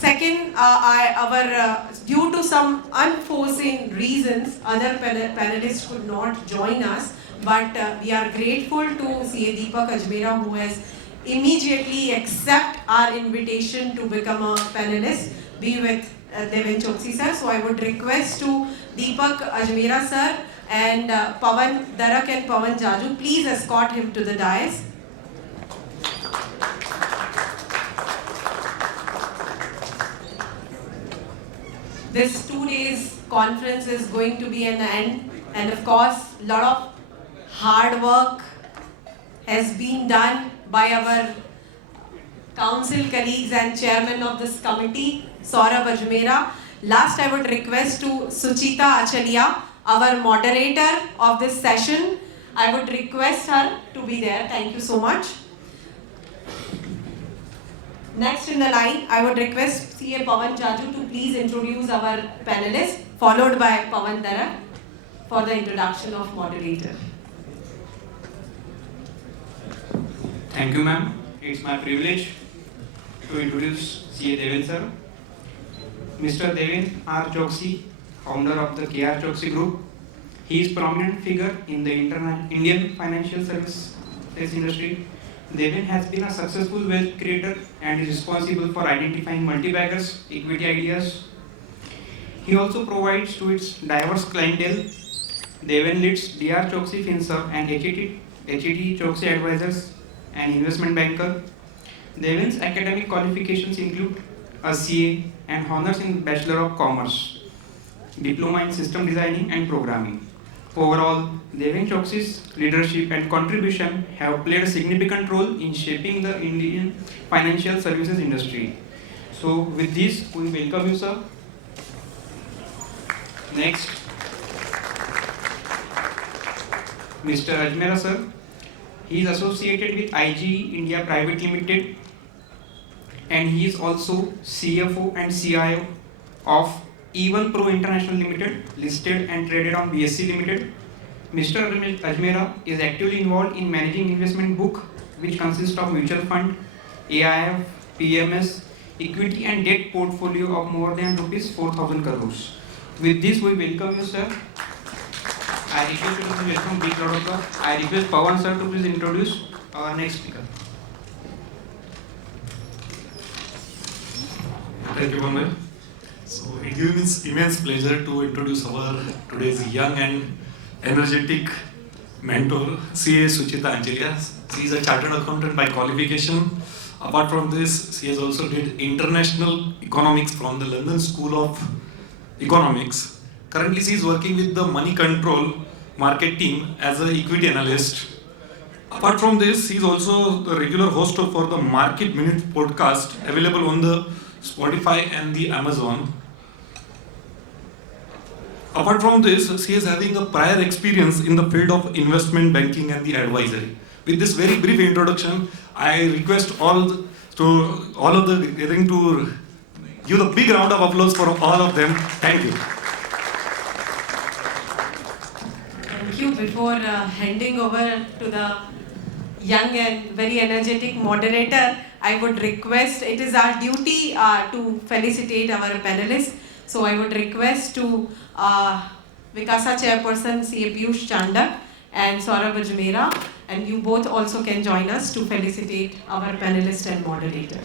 Second, due to some unforeseen reasons, other panelists could not join us, but we are grateful to CA Deepak Ajmera, who has immediately accepted our invitation to become a panelist, be with Devin Choksi sir. So I would request to Deepak Ajmera sir and Pawan Darak and Pawan Jaju, please escort him to the dais. This 2 days conference is going to be an end, and of course, a lot of hard work has been done by our council colleagues and chairman of this committee, Saurabh Ajmera. Last, I would request to Suchita Achalia, our moderator of this session. I would request her to be there. Thank you so much. Next in the line, I would request CA Pawan Jaju to please introduce our panelists, followed by Pawan Darak for the introduction of moderator. Thank you, ma'am. It's my privilege to introduce CA Devin sir. Mr. Devin R. Choksi, founder of the KR Choksi Group. He is a prominent figure in the Indian financial services industry. Devin has been a successful wealth creator and is responsible for identifying multi-baggers, equity ideas. He also provides to its diverse clientele. Devin leads DR Choksi FinServ and HET Choksi Advisors, an investment banker. Devin's academic qualifications include a CA and honors in Bachelor of Commerce, Diploma in System Designing and Programming. Overall, Devin Choksi's leadership and contribution have played a significant role in shaping the Indian financial services industry. So, with this, we welcome you, sir. Next, Mr. Ajmera, sir. He is associated with IG India Private Limited, and he is also CFO and CIO of Even Pro International Limited, listed and traded on BSE Limited. Mr. Ajmera is actively involved in managing investment book, which consists of mutual fund, AIF, PMS, equity and debt portfolio of more than rupees 4,000 crores. With this, we welcome you, sir. I request you to please welcome big round of applause. I request Pawan sir to please introduce our next speaker. Thank you, Pawan. So it gives me immense pleasure to introduce our today's young and energetic mentor, CA Suchita Anchelia. She is a chartered accountant by qualification. Apart from this, she has also did international economics from the London School of Economics. Currently, she is working with the money control market team as an equity analyst. Apart from this, she is also the regular host for the Market Minute podcast available on the Spotify and the Amazon. Apart from this, she is having a prior experience in the field of investment banking and the advisory. With this very brief introduction, I request all of the gathering to give a big round of applause for all of them. Thank you. Thank you. Before handing over to the young and very energetic moderator, I would request, it is our duty to felicitate our panelists. So I would request to Vikasa Chairperson CA Piyush Chandak and Saurabh Ajmera, and you both also can join us to felicitate our panelist and moderator.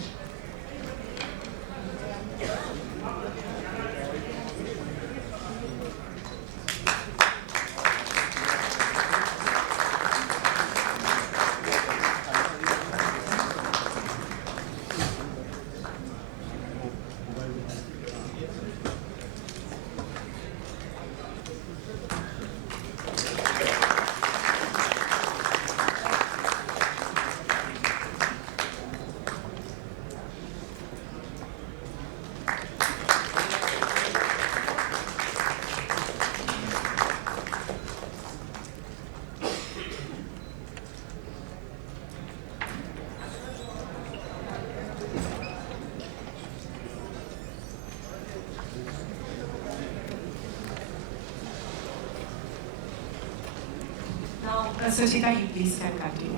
Now, Suchita, you please can continue.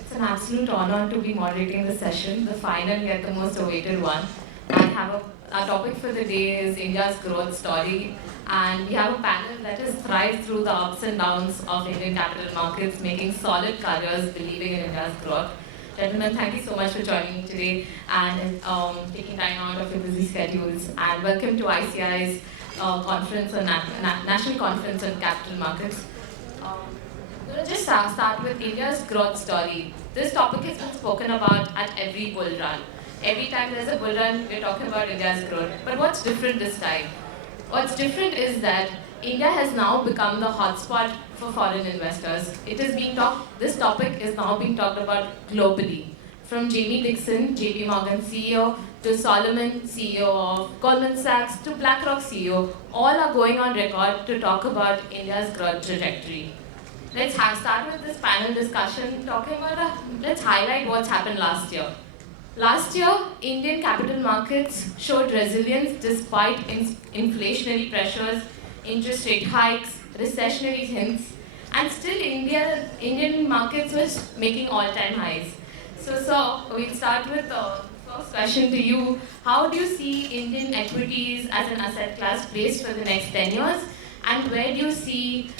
It's an absolute absolute honor to be moderating the session, the final yet the most awaited one. Our topic for the day is India's growth story, and we have a panel that has thrived through the ups and downs of Indian capital markets, making solid careers, believing in India's growth. Gentlemen, thank you so much for joining me today and taking time out of your busy schedules. And welcome to ICI's conference on National Conference on Capital Markets. I'm going to just start with India's growth story. This topic has been spoken about at every bull run. Every time there's a bull run, we're talking about India's growth. But what's different this time? What's different is that India has now become the hotspot for foreign investors. This topic is now being talked about globally. From Jamie Dixon, JP Morgan CEO, to Solomon, CEO of Goldman Sachs, to BlackRock CEO, all are going on record to talk about India's growth trajectory. Let's start with this panel discussion, let's highlight what's happened last year. Last year, Indian capital markets showed resilience despite inflationary pressures, interest rate hikes, recessionary hints, and still Indian markets was making all-time highs. So we'll start with the first question to you. How do you see Indian equities as an asset class placed for the next 10 years? And where do you see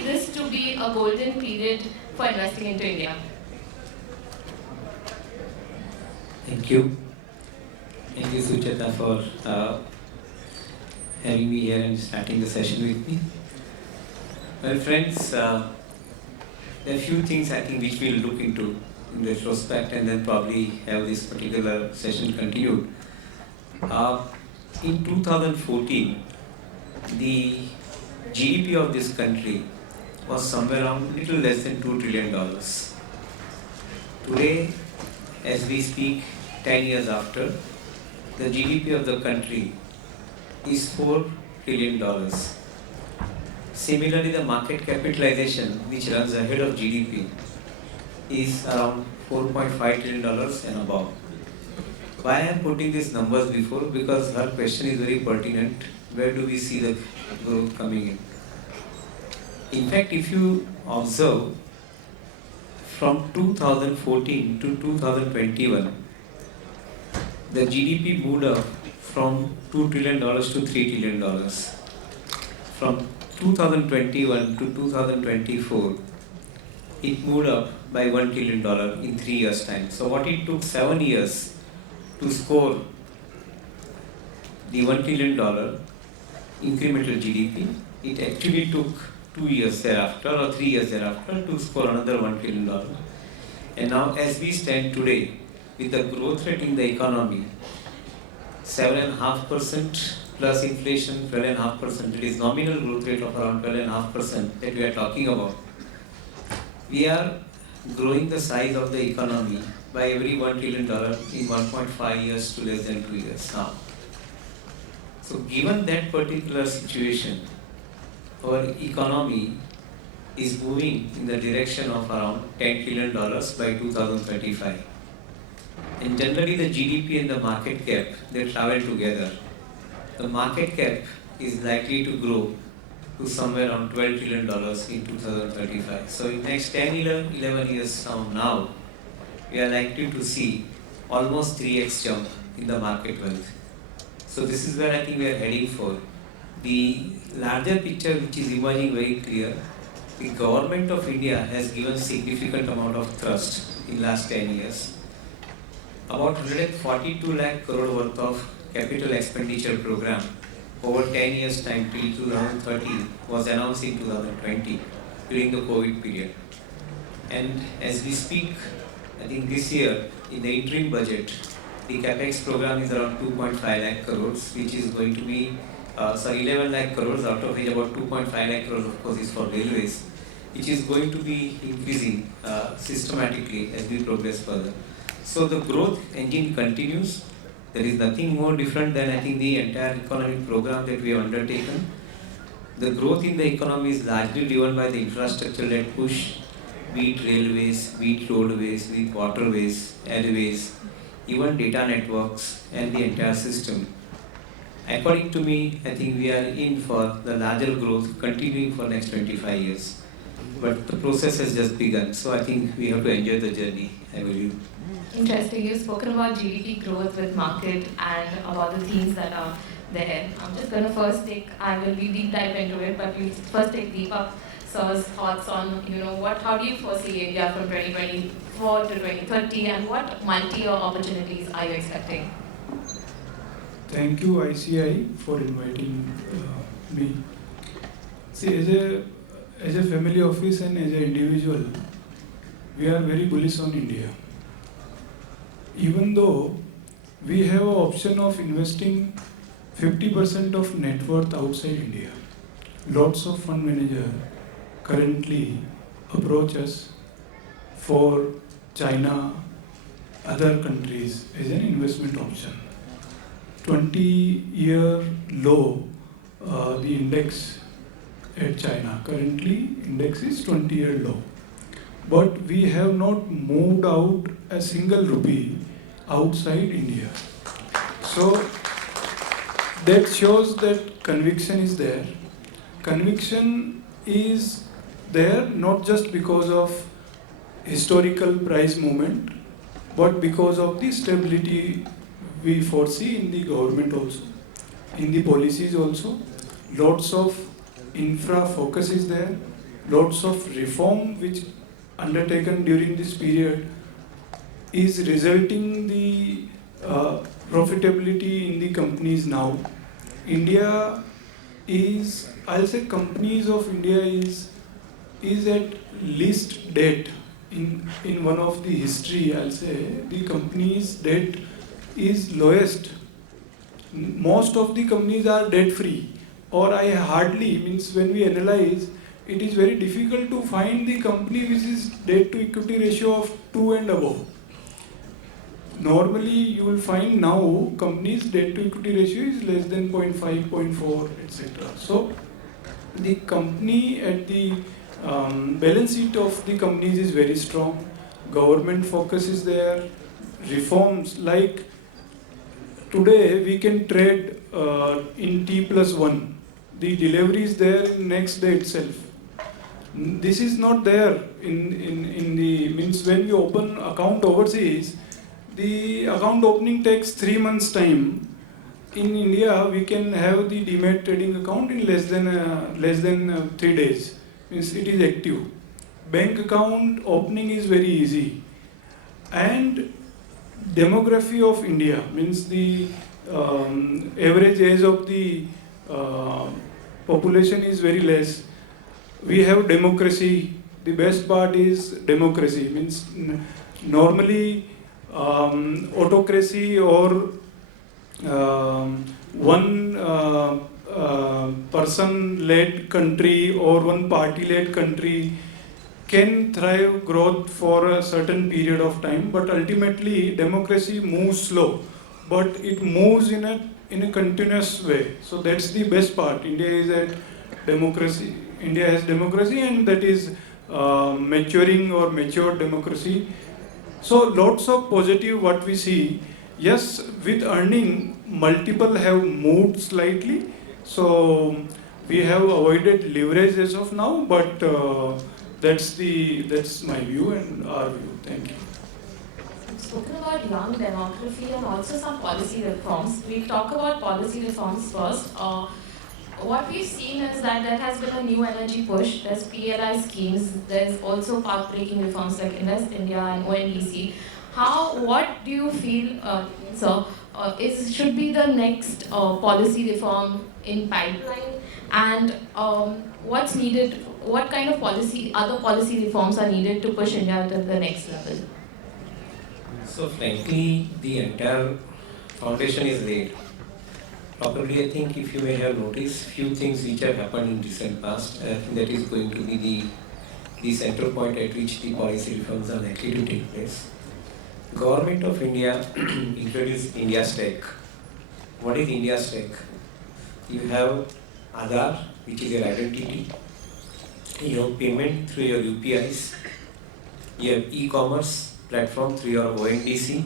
this to be a golden period for investing into India? Thank you. Thank you, Sucheta, for having me here and starting the session with me. Well, friends, there are a few things I think which we'll look into in retrospect and then probably have this particular session continued. In 2014, the GDP of this country was somewhere around little less than $2 trillion. Today, as we speak, 10 years after, the GDP of the country is $4 trillion. Similarly, the market capitalization, which runs ahead of GDP, is around $4.5 trillion and above. Why I am putting these numbers before? Because her question is very pertinent. Where do we see the growth coming in? In fact, if you observe, from 2014 to 2021, the GDP moved up from $2 trillion to $3 trillion. From 2021 to 2024, it moved up by $1 trillion in 3 years' time. So what it took 7 years to score the $1 trillion incremental GDP, it actually took 2 years thereafter or 3 years thereafter to score another $1 trillion. And now as we stand today, with the growth rate in the economy, 7.5% plus inflation, 12.5%, it is nominal growth rate of around 12.5% that we are talking about. We are growing the size of the economy by every $1 trillion in 1.5 years to less than 2 years now. So given that particular situation, our economy is moving in the direction of around $10 trillion by 2035. And generally the GDP and the market cap, they travel together. The market cap is likely to grow to somewhere around $12 trillion in 2035. So in the next 10, 11 years from now, we are likely to see almost 3x jump in the market wealth. So this is where I think we are heading for. The larger picture which is emerging very clear, the government of India has given significant amount of thrust in last 10 years. About 142 lakh crore worth of capital expenditure program over 10 years time till 2030 was announced in 2020 during the COVID period. And as we speak, I think this year in the interim budget, the capex program is around 2.5 lakh crores, which is going to be 11 lakh crores, out of which about 2.5 lakh crores of course is for railways, which is going to be increasing systematically as we progress further. So the growth engine continues. There is nothing more different than I think the entire economic program that we have undertaken. The growth in the economy is largely driven by the infrastructure-led push, be it railways, be it roadways, be it waterways, airways, even data networks and the entire system. According to me, I think we are in for the larger growth continuing for next 25 years. but the process has just begun. So I think we have to enjoy the journey, I believe. Interesting. You've spoken about GDP growth with market and about the themes that are there. I'm just going to I will be deep dive into it, but we'll first take Deepak sir's thoughts on, how do you foresee India from 2024 to 2030 and what multi-year opportunities are you expecting? Thank you ICI for inviting me. See, as a family office and as an individual, we are very bullish on India. Even though we have an option of investing 50% of net worth outside India, lots of fund managers currently approach us for China, other countries as an investment option. 20-year low, the index at China. Currently, index is 20-year low. But we have not moved out a single rupee outside India. So that shows that conviction is there. Conviction is there not just because of historical price movement, but because of the stability we foresee in the government also, in the policies also. Lots of infra focus is there, lots of reform which undertaken during this period is resulting the profitability in the companies now. India is, I'll say companies of India is at least debt in one of the history. I'll say the companies debt is lowest. Most of the companies are debt free, or I hardly, means when we analyze, it is very difficult to find the company which is debt to equity ratio of 2 and above. Normally you will find now companies debt to equity ratio is less than 0.5, 0.4, etc. So the company at the balance sheet of the companies is very strong. Government focus is there. Reforms like today we can trade in T+1. The delivery is there in next day itself. This is not there in the, means when you open account overseas, the account opening takes 3 months time. In India, we can have the demat trading account in less than 3 days. Means it is active. Bank account opening is very easy. And demography of India means the average age of the population is very less. We have democracy. The best part is democracy. Means normally autocracy or one person-led country or one party-led country can thrive growth for a certain period of time, but ultimately democracy moves slow, but it moves in a continuous way. So that's the best part. India is at democracy. India has democracy, and that is maturing or matured democracy. So lots of positive what we see. Yes, with earning, multiple have moved slightly. So we have avoided leverage as of now, but that's my view and our view. Thank you. We've spoken about young demography and also some policy reforms. We'll talk about policy reforms first. What we've seen is that there has been a new energy push. There's PLI schemes. There's also path-breaking reforms like Invest India and ONDC. What do you feel, sir, should be the next policy reform in pipeline? And what's needed? What kind of other policy reforms are needed to push India to the next level? So frankly, the entire foundation is laid. Probably, I think if you may have noticed, few things which have happened in recent past, I think that is going to be the central point at which the policy reforms are likely to take place. Government of India introduced India Stack. What is India Stack? You have Aadhaar, which is your identity. You have payment through your UPIs. You have e-commerce platform through your ONDC.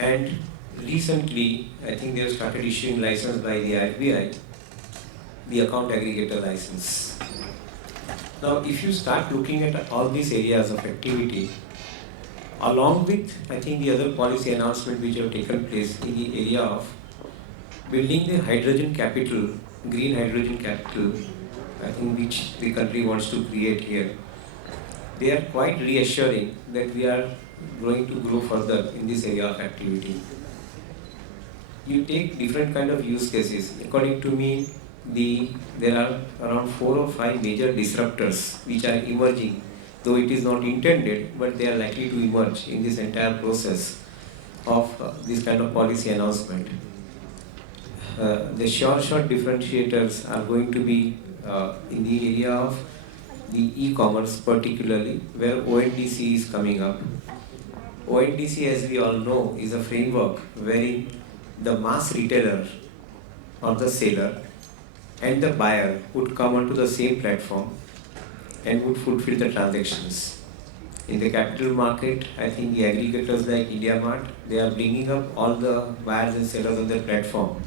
And recently, I think they have started issuing license by the RBI, the account aggregator license. Now, if you start looking at all these areas of activity, along with, I think, the other policy announcement which have taken place in the area of building the hydrogen capital, green hydrogen capital, I think, which the country wants to create here, they are quite reassuring that we are going to grow further in this area of activity. You take different kind of use cases. According to me, there are around 4 or 5 major disruptors which are emerging, though it is not intended, but they are likely to emerge in this entire process of this kind of policy announcement. The short differentiators are going to be in the area of the e-commerce particularly, where ONDC is coming up. ONDC, as we all know, is a framework wherein the mass retailer or the seller and the buyer would come onto the same platform and would fulfill the transactions. In the capital market, I think the aggregators like IndiaMart, they are bringing up all the buyers and sellers on their platform,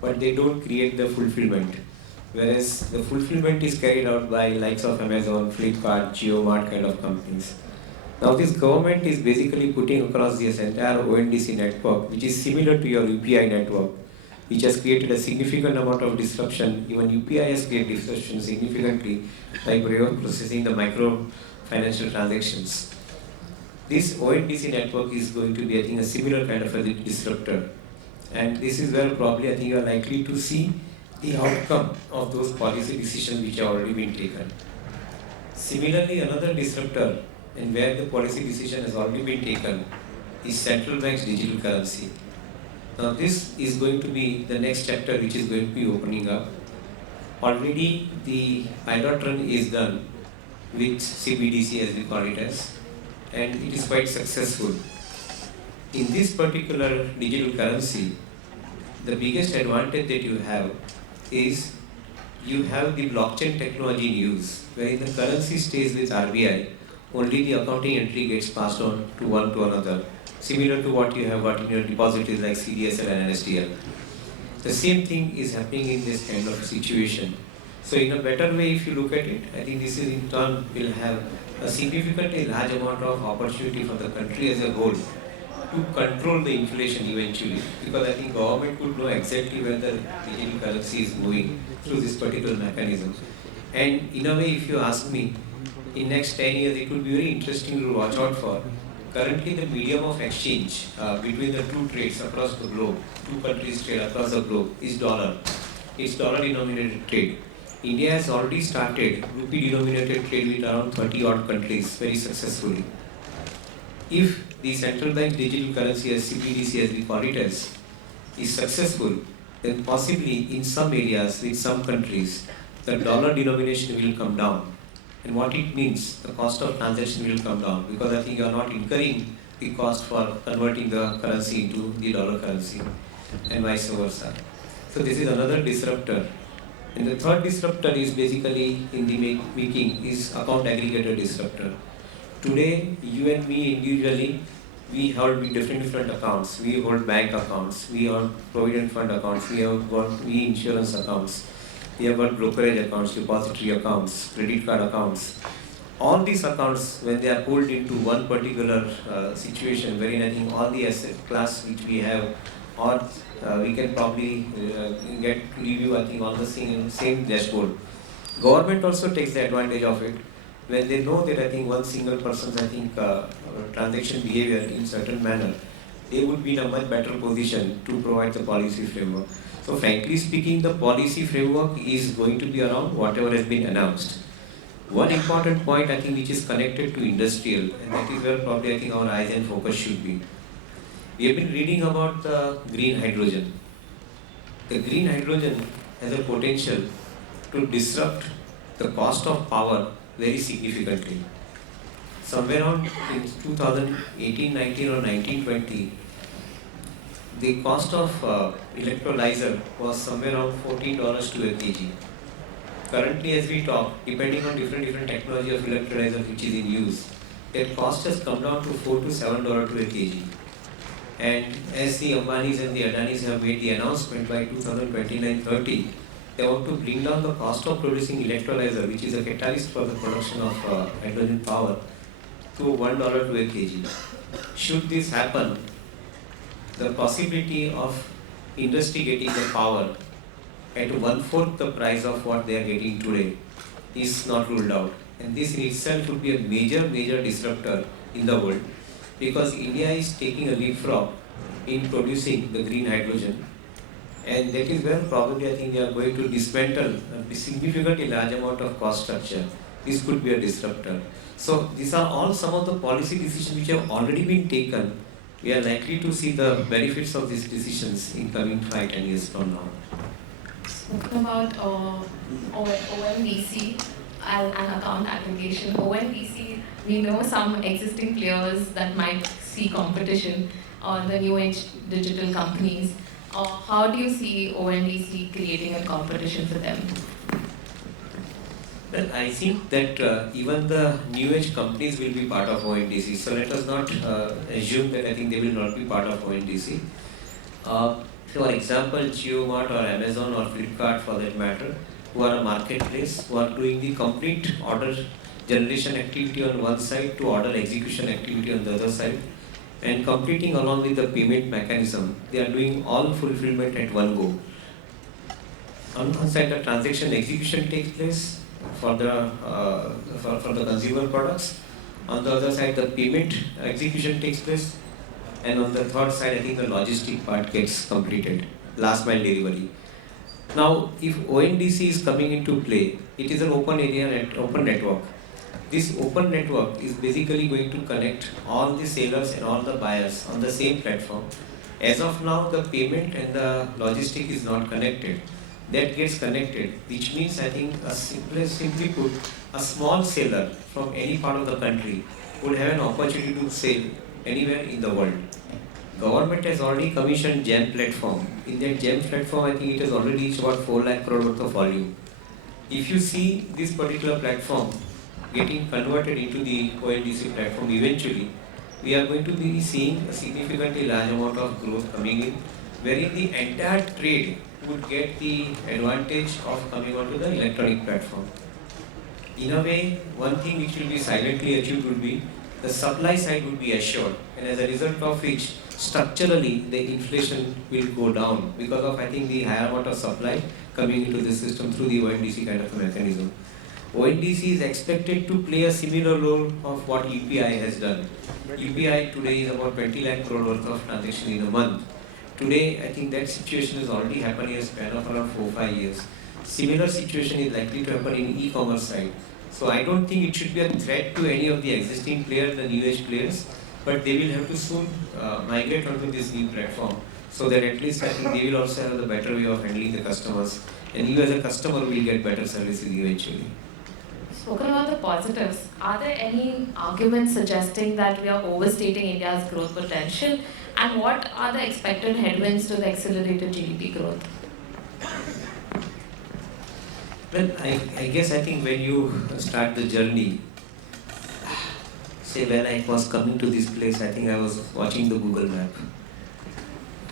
but they don't create the fulfillment. Whereas the fulfillment is carried out by likes of Amazon, Flipkart, JioMart kind of companies. Now this government is basically putting across this entire ONDC network, which is similar to your UPI network, which has created a significant amount of disruption. Even UPI has created disruption significantly by way of processing the micro financial transactions. This ONDC network is going to be, I think, a similar kind of a disruptor. And this is where probably I think you are likely to see the outcome of those policy decisions which have already been taken. Similarly, another disruptor and where the policy decision has already been taken is central bank's digital currency. Now this is going to be the next chapter which is going to be opening up. Already the pilot run is done with CBDC, as we call it as, and it is quite successful. In this particular digital currency, the biggest advantage that you have is you have the blockchain technology in use, where the currency stays with RBI, only the accounting entry gets passed on to one to another, similar to what you have got in your depositories like CDSL and NSDL. The same thing is happening in this kind of situation. So in a better way, if you look at it, I think this is in turn will have a significantly large amount of opportunity for the country as a whole to control the inflation eventually, because I think government would know exactly where the digital currency is moving through this particular mechanism. And in a way, if you ask me, in next 10 years, it would be very interesting to watch out for. Currently, the medium of exchange between the two trades across the globe, two countries trade across the globe, is dollar. It's dollar-denominated trade. India has already started rupee-denominated trade with around 30 odd countries very successfully. If the central bank digital currency, as CBDC as we call it as, is successful, then possibly in some areas with some countries, the dollar denomination will come down. And what it means, the cost of transaction will come down, because I think you are not incurring the cost for converting the currency into the dollar currency and vice versa. So this is another disruptor. And the third disruptor is basically in the making is account aggregator disruptor. Today, you and me individually, we hold different accounts. We hold bank accounts, we hold provident fund accounts, we have got insurance accounts, we have got brokerage accounts, depository accounts, credit card accounts. All these accounts, when they are pulled into one particular situation, wherein I think all the asset class which we have, or we can probably get review, I think, on the same dashboard. Government also takes the advantage of it. When they know that I think one single person's transaction behavior in certain manner, they would be in a much better position to provide the policy framework. So frankly speaking, the policy framework is going to be around whatever has been announced. One important point I think which is connected to industrial, and that is where probably I think our eyes and focus should be. We have been reading about the green hydrogen. The green hydrogen has a potential to disrupt the cost of power very significantly. Somewhere around in 2018-19 or 19-20, the cost of electrolyzer was somewhere around $14 to a kg. Currently, as we talk, depending on different technology of electrolyzer which is in use, that cost has come down to $4 to $7 to a kg. And as the Ambanis and the Adanis have made the announcement, by 2029-30, they want to bring down the cost of producing electrolyzer, which is a catalyst for the production of hydrogen power, to $1 to a kg. Should this happen, the possibility of industry getting the power at 1/4 the price of what they are getting today is not ruled out. And this in itself would be a major disruptor in the world, because India is taking a leapfrog in producing the green hydrogen, and that is where probably I think we are going to dismantle a significantly large amount of cost structure. This could be a disruptor. So these are all some of the policy decisions which have already been taken. We are likely to see the benefits of these decisions in coming 5-10 years from now. Spoken about ONDC and account aggregation. ONDC, we know some existing players that might see competition on the new age digital companies. How do you see ONDC creating a competition for them? Well, I think that even the new age companies will be part of ONDC. So let us not assume that I think they will not be part of ONDC. For example, JioMart or Amazon or Flipkart for that matter, who are a marketplace, who are doing the complete order generation activity on one side to order execution activity on the other side, and completing along with the payment mechanism. They are doing all fulfillment at one go. On one side, the transaction execution takes place for the consumer products. On the other side, the payment execution takes place. And on the third side, I think the logistic part gets completed, last mile delivery. Now, if ONDC is coming into play, it is an open open network. This open network is basically going to connect all the sellers and all the buyers on the same platform. As of now, the payment and the logistic is not connected. That gets connected, which means I think simply put, a small seller from any part of the country would have an opportunity to sell anywhere in the world. Government has already commissioned GEM platform. In that GEM platform, I think it has already reached about 4 lakh crore worth of volume. If you see this particular platform getting converted into the ONDC platform eventually, we are going to be seeing a significantly large amount of growth coming in, wherein the entire trade would get the advantage of coming onto the electronic platform. In a way, one thing which will be silently achieved would be the supply side would be assured, and as a result of which, structurally, the inflation will go down because of, I think, the higher amount of supply coming into the system through the ONDC kind of a mechanism. ONDC is expected to play a similar role of what UPI has done. UPI today is about 20 lakh crore worth of transaction in a month. Today, I think that situation is already happening in a span of around 4-5 years. Similar situation is likely to happen in e-commerce side. So I don't think it should be a threat to any of the existing players, the new age players, but they will have to soon migrate onto this new platform, so that at least I think they will also have the better way of handling the customers, and you as a customer will get better services eventually. Spoken about the positives, are there any arguments suggesting that we are overstating India's growth potential, and what are the expected headwinds to the accelerated GDP growth? Well, I guess I think when you start the journey, say when I was coming to this place, I think I was watching the Google map.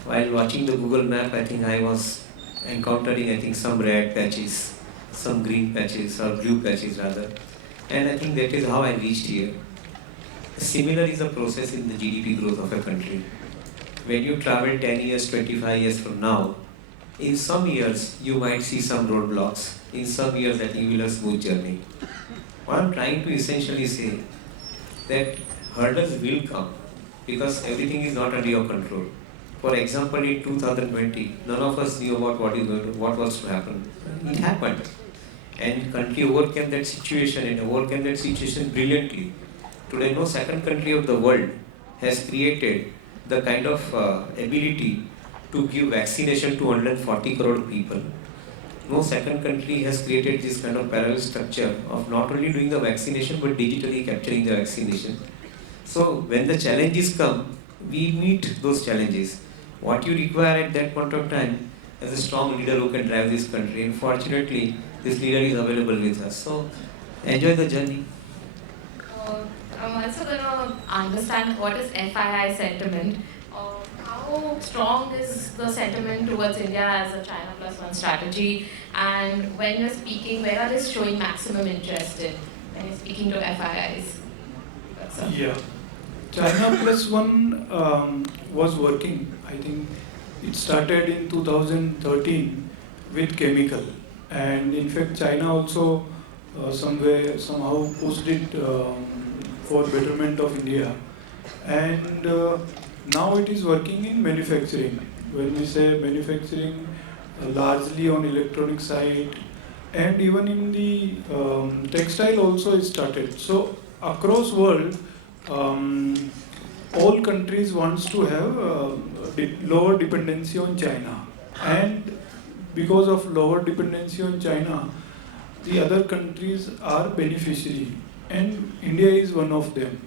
While watching the Google map, I think I was encountering, I think, some red patches, some green patches, or blue patches rather. And I think that is how I reached here. Similar is the process in the GDP growth of a country. When you travel 10 years, 25 years from now, in some years you might see some roadblocks. In some years I think you will have a smooth journey. What I'm trying to essentially say that hurdles will come because everything is not under your control. For example, in 2020, none of us knew about what was to happen. It happened. And country overcame that situation and overcame that situation brilliantly. Today, no second country of the world has created the kind of ability to give vaccination to 140 crore people. No second country has created this kind of parallel structure of not only doing the vaccination but digitally capturing the vaccination. So when the challenges come, we meet those challenges. What you require at that point of time is a strong leader who can drive this country. And fortunately, this leader is available with us. So enjoy the journey. I'm also going to understand what is FII sentiment. How how strong is the sentiment towards India as a China plus one strategy? And when you're speaking, where are they showing maximum interest in when you're speaking to FIIs? That's all. Yeah. China plus one was working. I think it started in 2013 with chemical, and in fact China also somehow pushed it for betterment of India, and now it is working in manufacturing. When we say manufacturing, largely on electronic side, and even in the textile also is started. So across world, um, all countries wants to have lower dependency on China, and because of lower dependency on China, the other countries are beneficiary, and India is one of them.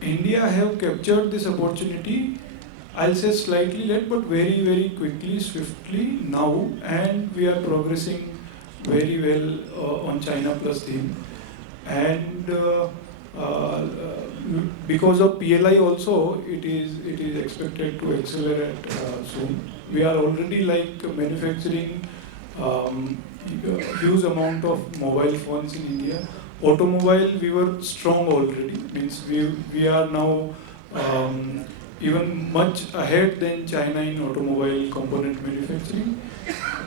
India have captured this opportunity, I'll say slightly late, but very, very quickly, swiftly now, and we are progressing very well on China plus theme. And uh, because of PLI also, it is expected to accelerate soon. We are already like manufacturing huge amount of mobile phones in India. Automobile, we were strong already. Means we are now even much ahead than China in automobile component manufacturing.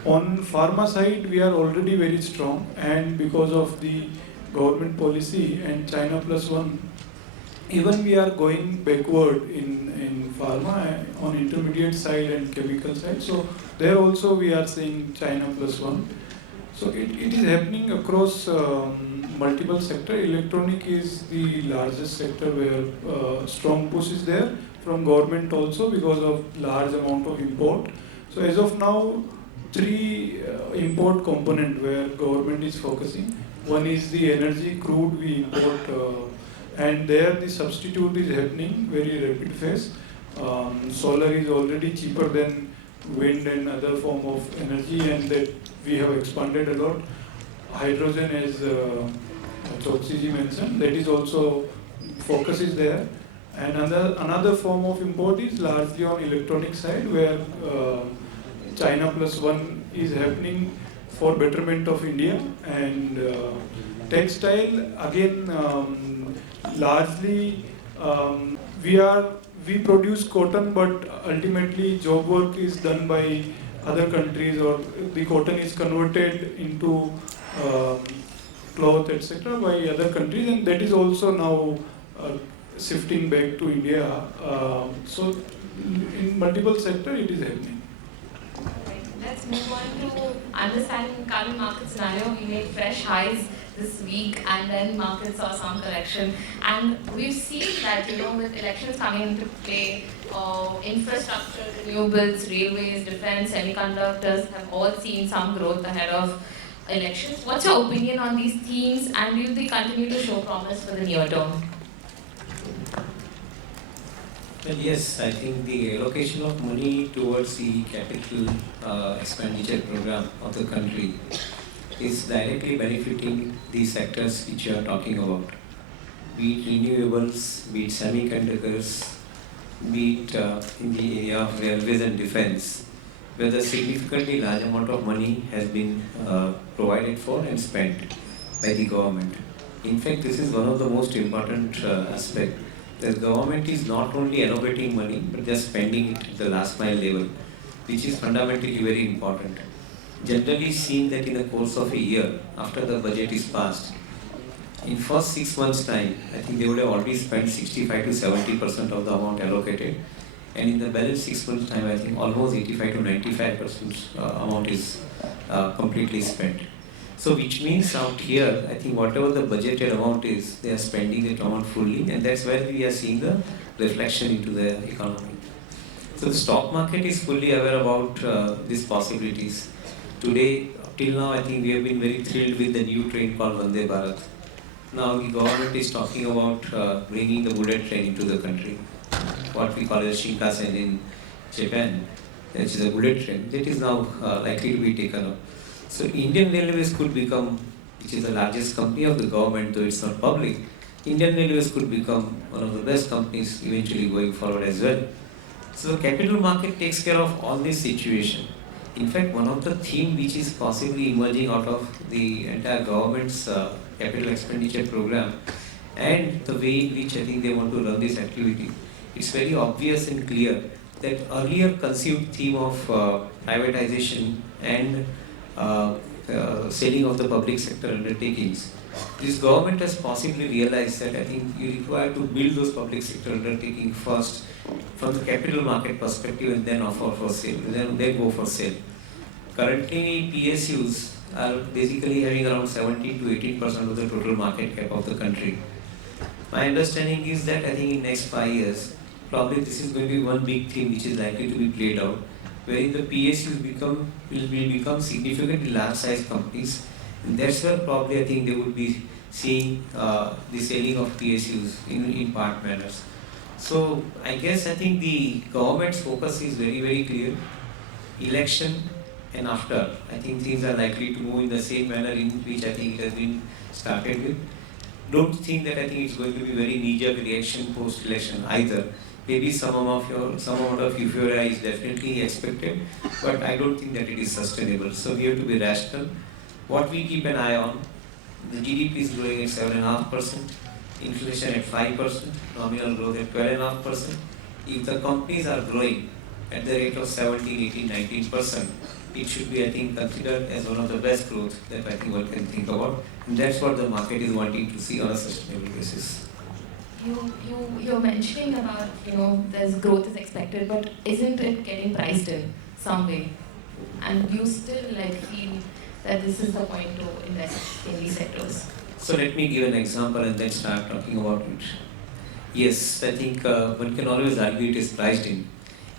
On pharma side, we are already very strong, and because of the government policy and China plus one, even we are going backward in pharma on intermediate side and chemical side. So there also we are seeing China plus one. So it is happening across multiple sector. Electronic is the largest sector where strong push is there from government also because of large amount of import. So as of now, three import component where government is focusing. One is the energy, crude we import, and there the substitute is happening very rapid phase. Solar is already cheaper than wind and other form of energy, and that we have expanded a lot. Hydrogen, as Choksi mentioned, that is also focus is there. And another form of import is largely on electronic side, where China plus one is happening for betterment of India. And textile again, largely we produce cotton, but ultimately job work is done by other countries, or the cotton is converted into cloth, etc. by other countries, and that is also now shifting back to India. So in multiple sector it is happening. Right. Let's move on to understanding current market scenario. We made fresh highs this week, and then markets saw some correction. And we've seen that, with elections coming into play, infrastructure, renewables, railways, defense, semiconductors have all seen some growth ahead of elections. What's your opinion on these themes, and do they continue to show promise for the near term? Well, yes, I think the allocation of money towards the capital expenditure program of the country is directly benefiting the sectors which you are talking about. Be it renewables, be it semiconductors, be it in the area of railways and defense, where the significantly large amount of money has been provided for and spent by the government. In fact, this is one of the most important aspects. The government is not only allocating money, but they are spending it at the last mile level, which is fundamentally very important. Generally seen that in the course of a year, after the budget is passed, in first 6 months' time, I think they would have already spent 65 to 70% of the amount allocated, and in the balance 6 months' time, I think almost 85 to 95% amount is completely spent. So which means out here, I think whatever the budgeted amount is, they are spending it amount fully, and that's where we are seeing the reflection into the economy. So the stock market is fully aware about these possibilities. Today, till now, I think we have been very thrilled with the new train called Vande Bharat. Now the government is talking about bringing the bullet train into the country, what we call as Shinkansen in Japan, which is a bullet train. That is now likely to be taken up. So Indian Railways could become, which is the largest company of the government, though it's not public, Indian Railways could become one of the best companies eventually going forward as well. So the capital market takes care of all this situation. In fact, one of the theme which is possibly emerging out of the entire government's capital expenditure program and the way in which I think they want to run this activity, it's very obvious and clear that earlier conceived theme of privatization and selling of the public sector undertakings. This government has possibly realized that I think you require to build those public sector undertakings first from the capital market perspective and then offer for sale, then go for sale. Currently, PSUs are basically having around 17 to 18% of the total market cap of the country. My understanding is that I think in next 5 years, probably this is going to be one big thing which is likely to be played out, wherein the PSUs will become significantly large-sized companies, and that's where probably I think they would be seeing the selling of PSUs in part manners. So I guess I think the government's focus is very, very clear. Election and after, I think things are likely to move in the same manner in which I think it has been started with. Don't think that I think it's going to be very knee-jerk reaction post-election either. Maybe some amount of euphoria is definitely expected, but I don't think that it is sustainable. So we have to be rational. What we keep an eye on, the GDP is growing at 7.5%, inflation at 5%, nominal growth at 12.5%. If the companies are growing at the rate of 17, 18, 19%, it should be, I think, considered as one of the best growth that I think one can think about. And that's what the market is wanting to see on a sustainable basis. You're mentioning about, there's growth is expected, but isn't it getting priced in some way? And you still feel that this is the point to invest in these sectors? So let me give an example and then start talking about it. Yes, I think one can always argue it is priced in.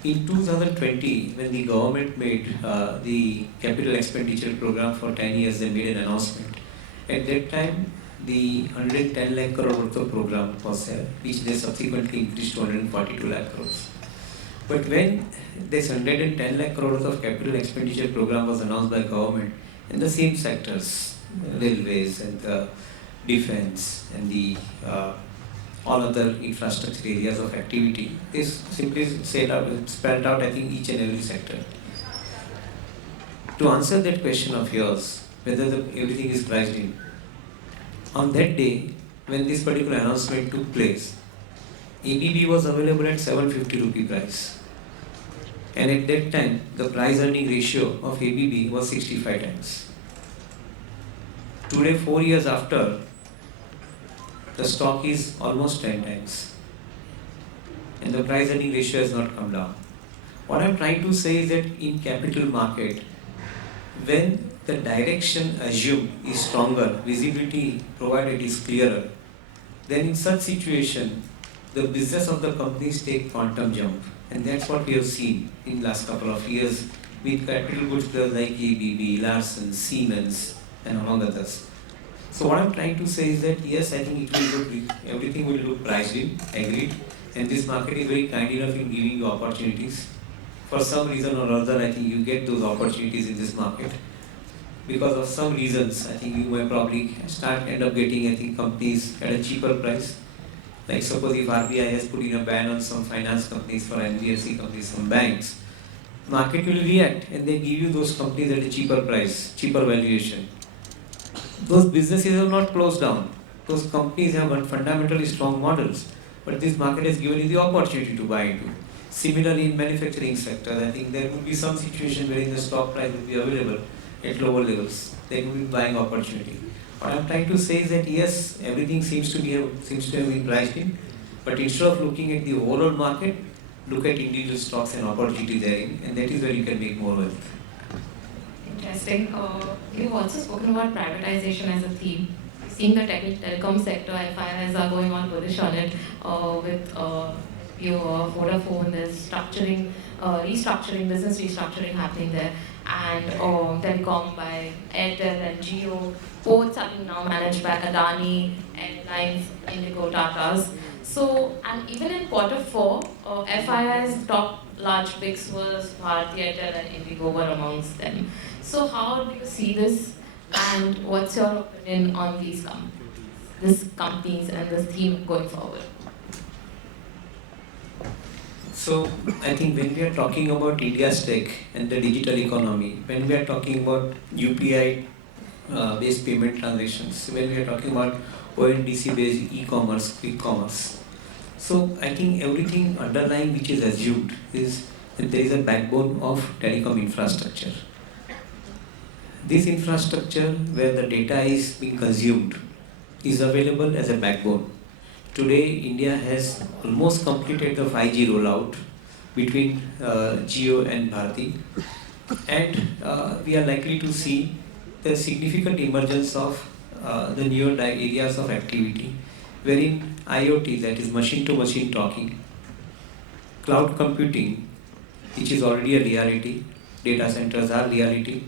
In 2020, when the government made the capital expenditure program for 10 years, they made an announcement. At that time, the 110 lakh crore worth of program was there, which they subsequently increased to 142 lakh crores. But when this 110 lakh crore worth of capital expenditure program was announced by government in the same sectors, railways and the defense and the all other infrastructure areas of activity, they simply spelled out, I think, each and every sector. To answer that question of yours, whether everything is priced in, on that day, when this particular announcement took place, ABB was available at 750 rupee price. And at that time, the price earning ratio of ABB was 65 times. Today, 4 years after, the stock is almost 10 times. And the price earning ratio has not come down. What I'm trying to say is that in capital market, when the direction assumed is stronger, visibility provided is clearer, then in such situation, the business of the companies take quantum jump. And that's what we have seen in last couple of years with capital goods players like ABB, Larsen, Siemens, and among others. So what I'm trying to say is that yes, I think everything will look priced in, agreed, and this market is very kind enough in giving you opportunities. For some reason or other, I think you get those opportunities in this market. Because of some reasons, I think you might probably end up getting, I think, companies at a cheaper price. Like suppose if RBI has put in a ban on some finance companies for NBFC companies, some banks, market will react and they give you those companies at a cheaper price, cheaper valuation. Those businesses have not closed down. Those companies have got fundamentally strong models, but this market has given you the opportunity to buy into. Similarly, in manufacturing sector, I think there would be some situation wherein the stock price would be available at lower levels. They would be buying opportunity. What I'm trying to say is that yes, everything seems to have been priced in, but instead of looking at the overall market, look at individual stocks and opportunities therein, and that is where you can make more wealth. Interesting. You've also spoken about privatization as a theme. Seeing the telecom sector, FIIs are going on bullish on it with your Vodafone. There's restructuring, business restructuring happening there, and Telecom by Airtel and Jio. Both are being now managed by Adani, Airlines, Indigo, Tatas. So, and even in Q4, FII's top large picks was Bharti Airtel and Indigo were amongst them. So how do you see this, and what's your opinion on these companies and this theme going forward? So I think when we are talking about India's tech and the digital economy, when we are talking about UPI based payment transactions, when we are talking about ONDC based e-commerce, quick commerce, so I think everything underlying which is assumed is that there is a backbone of telecom infrastructure. This infrastructure where the data is being consumed is available as a backbone. Today, India has almost completed the 5G rollout between Jio and Bharti, and we are likely to see the significant emergence of the newer areas of activity, wherein IoT, that is machine-to-machine talking, cloud computing, which is already a reality, data centers are reality.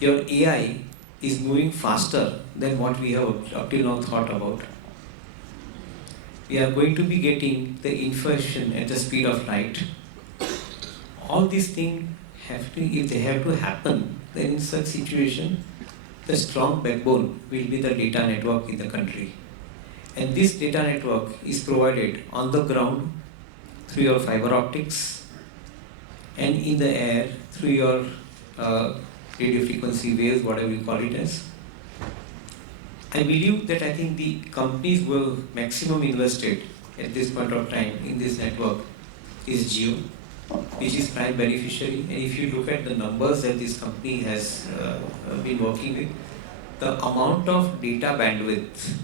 Your AI is moving faster than what we have up till now thought about. We are going to be getting the information at the speed of light. All these things have to, if they have to happen, then in such situation, the strong backbone will be the data network in the country. And this data network is provided on the ground through your fiber optics and in the air through your radio frequency waves, whatever you call it as. I believe that I think the companies who have maximum invested at this point of time in this network is Jio, which is prime beneficiary. And if you look at the numbers that this company has been working with, the amount of data bandwidth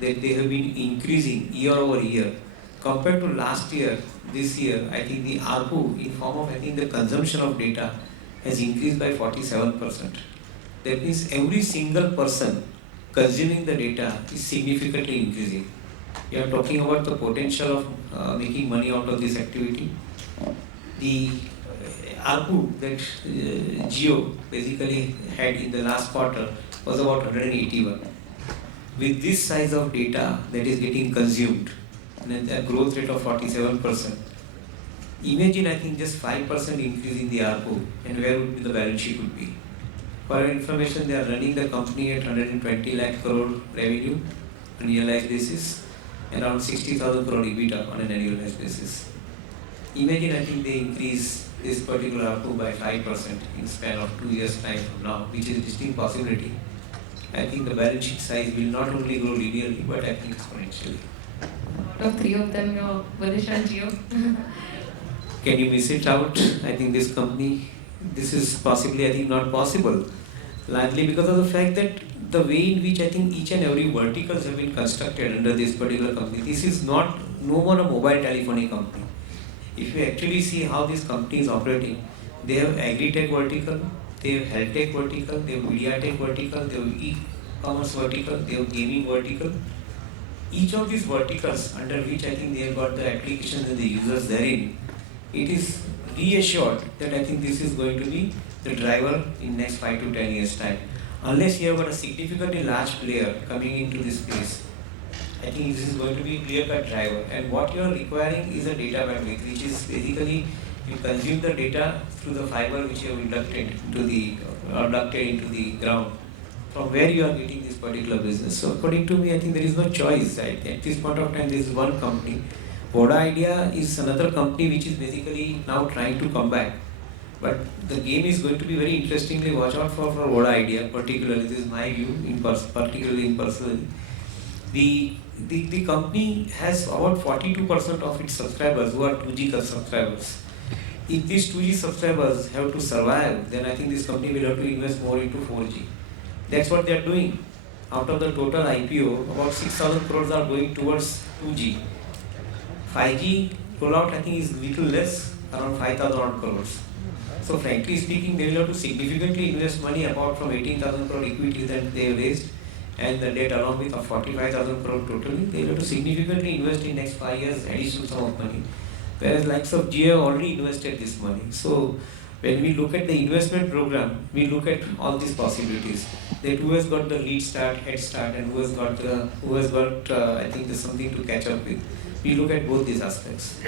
that they have been increasing year over year compared to last year, this year, I think the ARPU in form of I think the consumption of data has increased by 47%. That means every single person consuming the data is significantly increasing. We are talking about the potential of making money out of this activity. The ARPU that Jio basically had in the last quarter was about 181. With this size of data that is getting consumed and a growth rate of 47%, imagine I think just 5% increase in the ARPU and where would be the balance sheet would be. For your information, they are running the company at 120 lakh crore revenue on annualized basis and around 60,000 crore EBITDA on an annualized basis. Imagine I think they increase this particular ARPU by 5% in span of 2 years time from now, which is a distinct possibility. I think the balance sheet size will not only grow linearly but I think exponentially. Out of three of them, you're bullish on Jio. Can you miss it out? I think this company, this is possibly I think not possible. Largely because of the fact that the way in which I think each and every verticals have been constructed under this particular company, this is not no more a mobile telephony company. If you actually see how this company is operating, they have agri-tech vertical, they have health tech vertical, they have media tech vertical, they have e-commerce vertical, they have gaming vertical. Each of these verticals under which I think they have got the applications and the users therein, it is reassured that I think this is going to be the driver in next 5 to 10 years time. Unless you have got a significantly large player coming into this space, I think this is going to be a clear-cut driver. And what you are requiring is a data bandwidth, which is basically you consume the data through the fiber which you have inducted into the ground, from where you are getting this particular business. So according to me, I think there is no choice. Right? At this point of time, there is one company. Voda Idea is another company which is basically now trying to come back. But the game is going to be very interestingly watch out for Voda Idea, particularly, this is my view, particularly in personally. The company has about 42% of its subscribers who are 2G subscribers. If these 2G subscribers have to survive, then I think this company will have to invest more into 4G. That's what they are doing. Out of the total IPO, about 6,000 crores are going towards 2G. 5G rollout I think is little less, around 5,000 crores. So frankly speaking, they will have to significantly invest money apart from 18,000 crore equity that they have raised and the debt along with 45,000 crore totally. They will have to significantly invest in next 5 years additional sum of money. Whereas likes of Jio have already invested this money. So when we look at the investment program, we look at all these possibilities. That who has got the lead start, head start, and who has got I think there's something to catch up with. We look at both these aspects.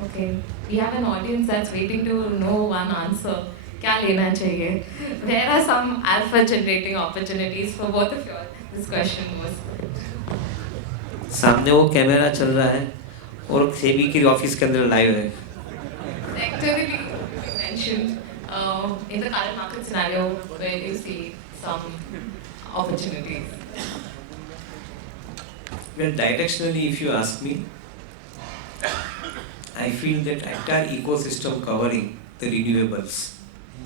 Okay, we have an audience that's waiting to know one answer. क्या लेना चाहिए? Where are some alpha generating opportunities for both of you? This question was. सामने वो camera चल रहा है, और सेबी के ऑफिस के अंदर लाइव है. Sectorally, we mentioned in the current market scenario, where do you see some opportunities? Well, directionally, if you ask me, I feel that entire ecosystem covering the renewables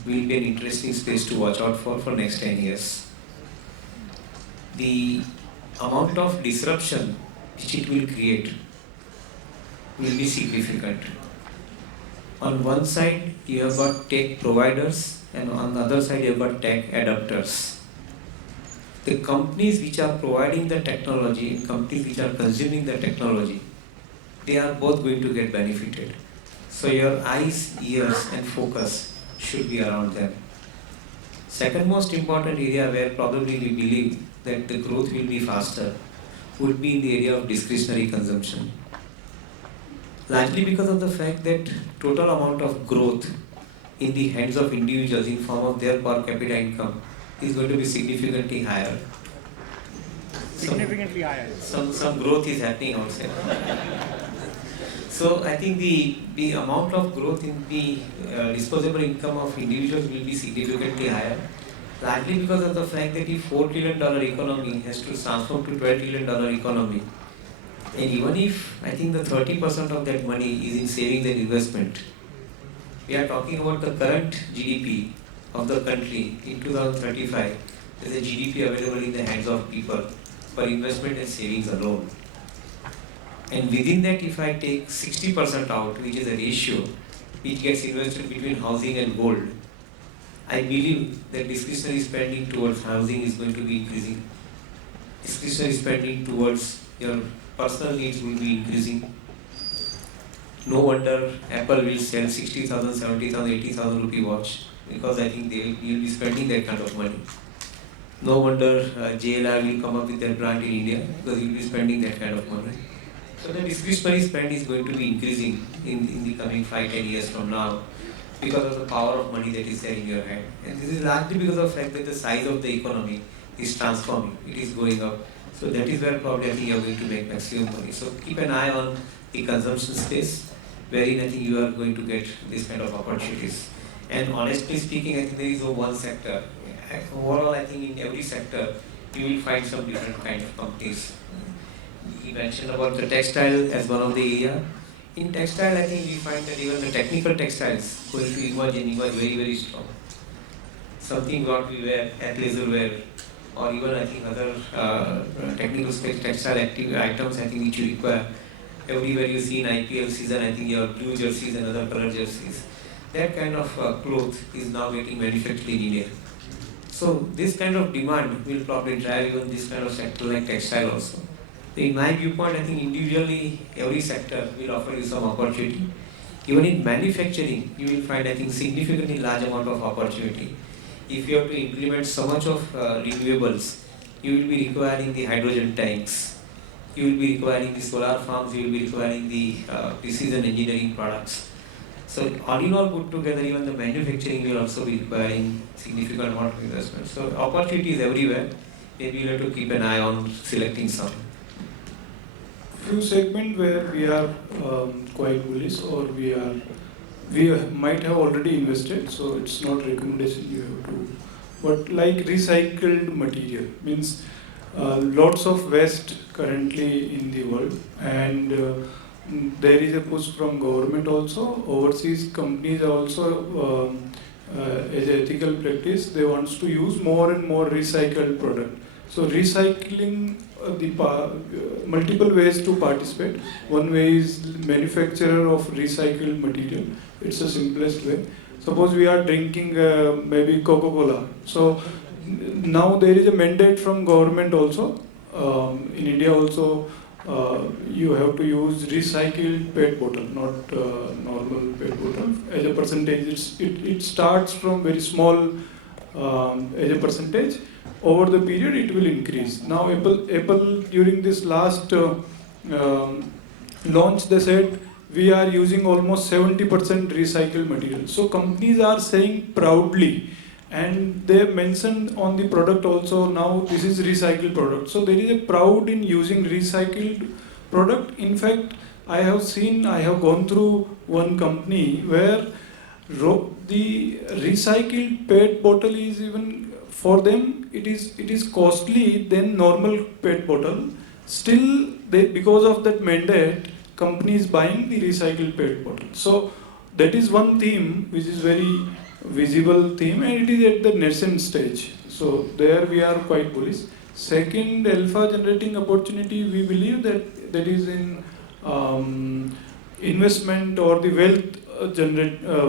will be an interesting space to watch out for next 10 years. The amount of disruption which it will create will be significant. On one side, you have got tech providers, and on the other side, you have got tech adapters. The companies which are providing the technology, companies which are consuming the technology, they are both going to get benefited. So your eyes, ears, and focus should be around them. Second most important area where probably we believe that the growth will be faster would be in the area of discretionary consumption. Largely because of the fact that total amount of growth in the hands of individuals in form of their per capita income is going to be significantly higher. Significantly higher. Some growth is happening outside. So I think the amount of growth in the disposable income of individuals will be significantly higher, largely because of the fact that the $4 trillion economy has to transform to $12 trillion economy. And even if I think the 30% of that money is in savings and investment, we are talking about the current GDP of the country in 2035. There is a GDP available in the hands of people for investment and savings alone. And within that, if I take 60% out, which is a ratio which gets invested between housing and gold, I believe that discretionary spending towards housing is going to be increasing. Discretionary spending towards your personal needs will be increasing. No wonder Apple will sell 60,000, 70,000, 80,000 rupee watch, because I think they will be spending that kind of money. No wonder JLR will come up with their brand in India, because he will be spending that kind of money. So the discretionary spend is going to be increasing in the coming 5-10 years from now, because of the power of money that is there in your hand. And this is largely because of the fact that the size of the economy is transforming, it is going up. So that is where probably I think you are going to make maximum money. So keep an eye on the consumption space, wherein I think you are going to get this kind of opportunities. And honestly speaking, I think there is no one sector. Overall, I think in every sector, you will find some different kind of companies. He mentioned about the textile as one of the area. In textile, I think we find that even the technical textiles going to emerge and emerge very, very strong. Something what we wear, athleisure wear, or even I think other technical textile items, I think which you require. Everywhere you see in IPL season, I think your blue jerseys and other color jerseys. That kind of cloth is now getting manufactured in India. So this kind of demand will probably drive even this kind of sector like textile also. In my viewpoint, I think individually every sector will offer you some opportunity. Even in manufacturing, you will find I think significantly large amount of opportunity. If you have to implement so much of renewables, you will be requiring the hydrogen tanks, you will be requiring the solar farms, you will be requiring the precision engineering products. So all in all put together, even the manufacturing will also be requiring significant amount of investment. So opportunities everywhere. Maybe you have to keep an eye on selecting some. Few segments where we are quite bullish, or we might have already invested, so it's not recommendation you have to. But like recycled material means lots of waste currently in the world, and there is a push from government also. Overseas companies also, as ethical practice, they want to use more and more recycled product. So recycling multiple ways to participate. One way is manufacturer of recycled material. It's the simplest way. Suppose we are drinking maybe Coca-Cola. So now there is a mandate from government also. In India also, you have to use recycled PET bottle, not normal PET bottle. As a percentage, it starts from very small as a percentage. Over the period, it will increase. Now, Apple during this last launch, they said we are using almost 70% recycled material. So companies are saying proudly, and they mentioned on the product also, now this is recycled product. So there is a proud in using recycled product. In fact, I have gone through one company where the recycled PET bottle is even for them it is costly than normal PET bottle. Still, because of that mandate, companies buying the recycled PET bottle. So that is one theme which is very visible theme, and it is at the nascent stage. So there we are quite bullish. Second, alpha generating opportunity, we believe that is in investment or the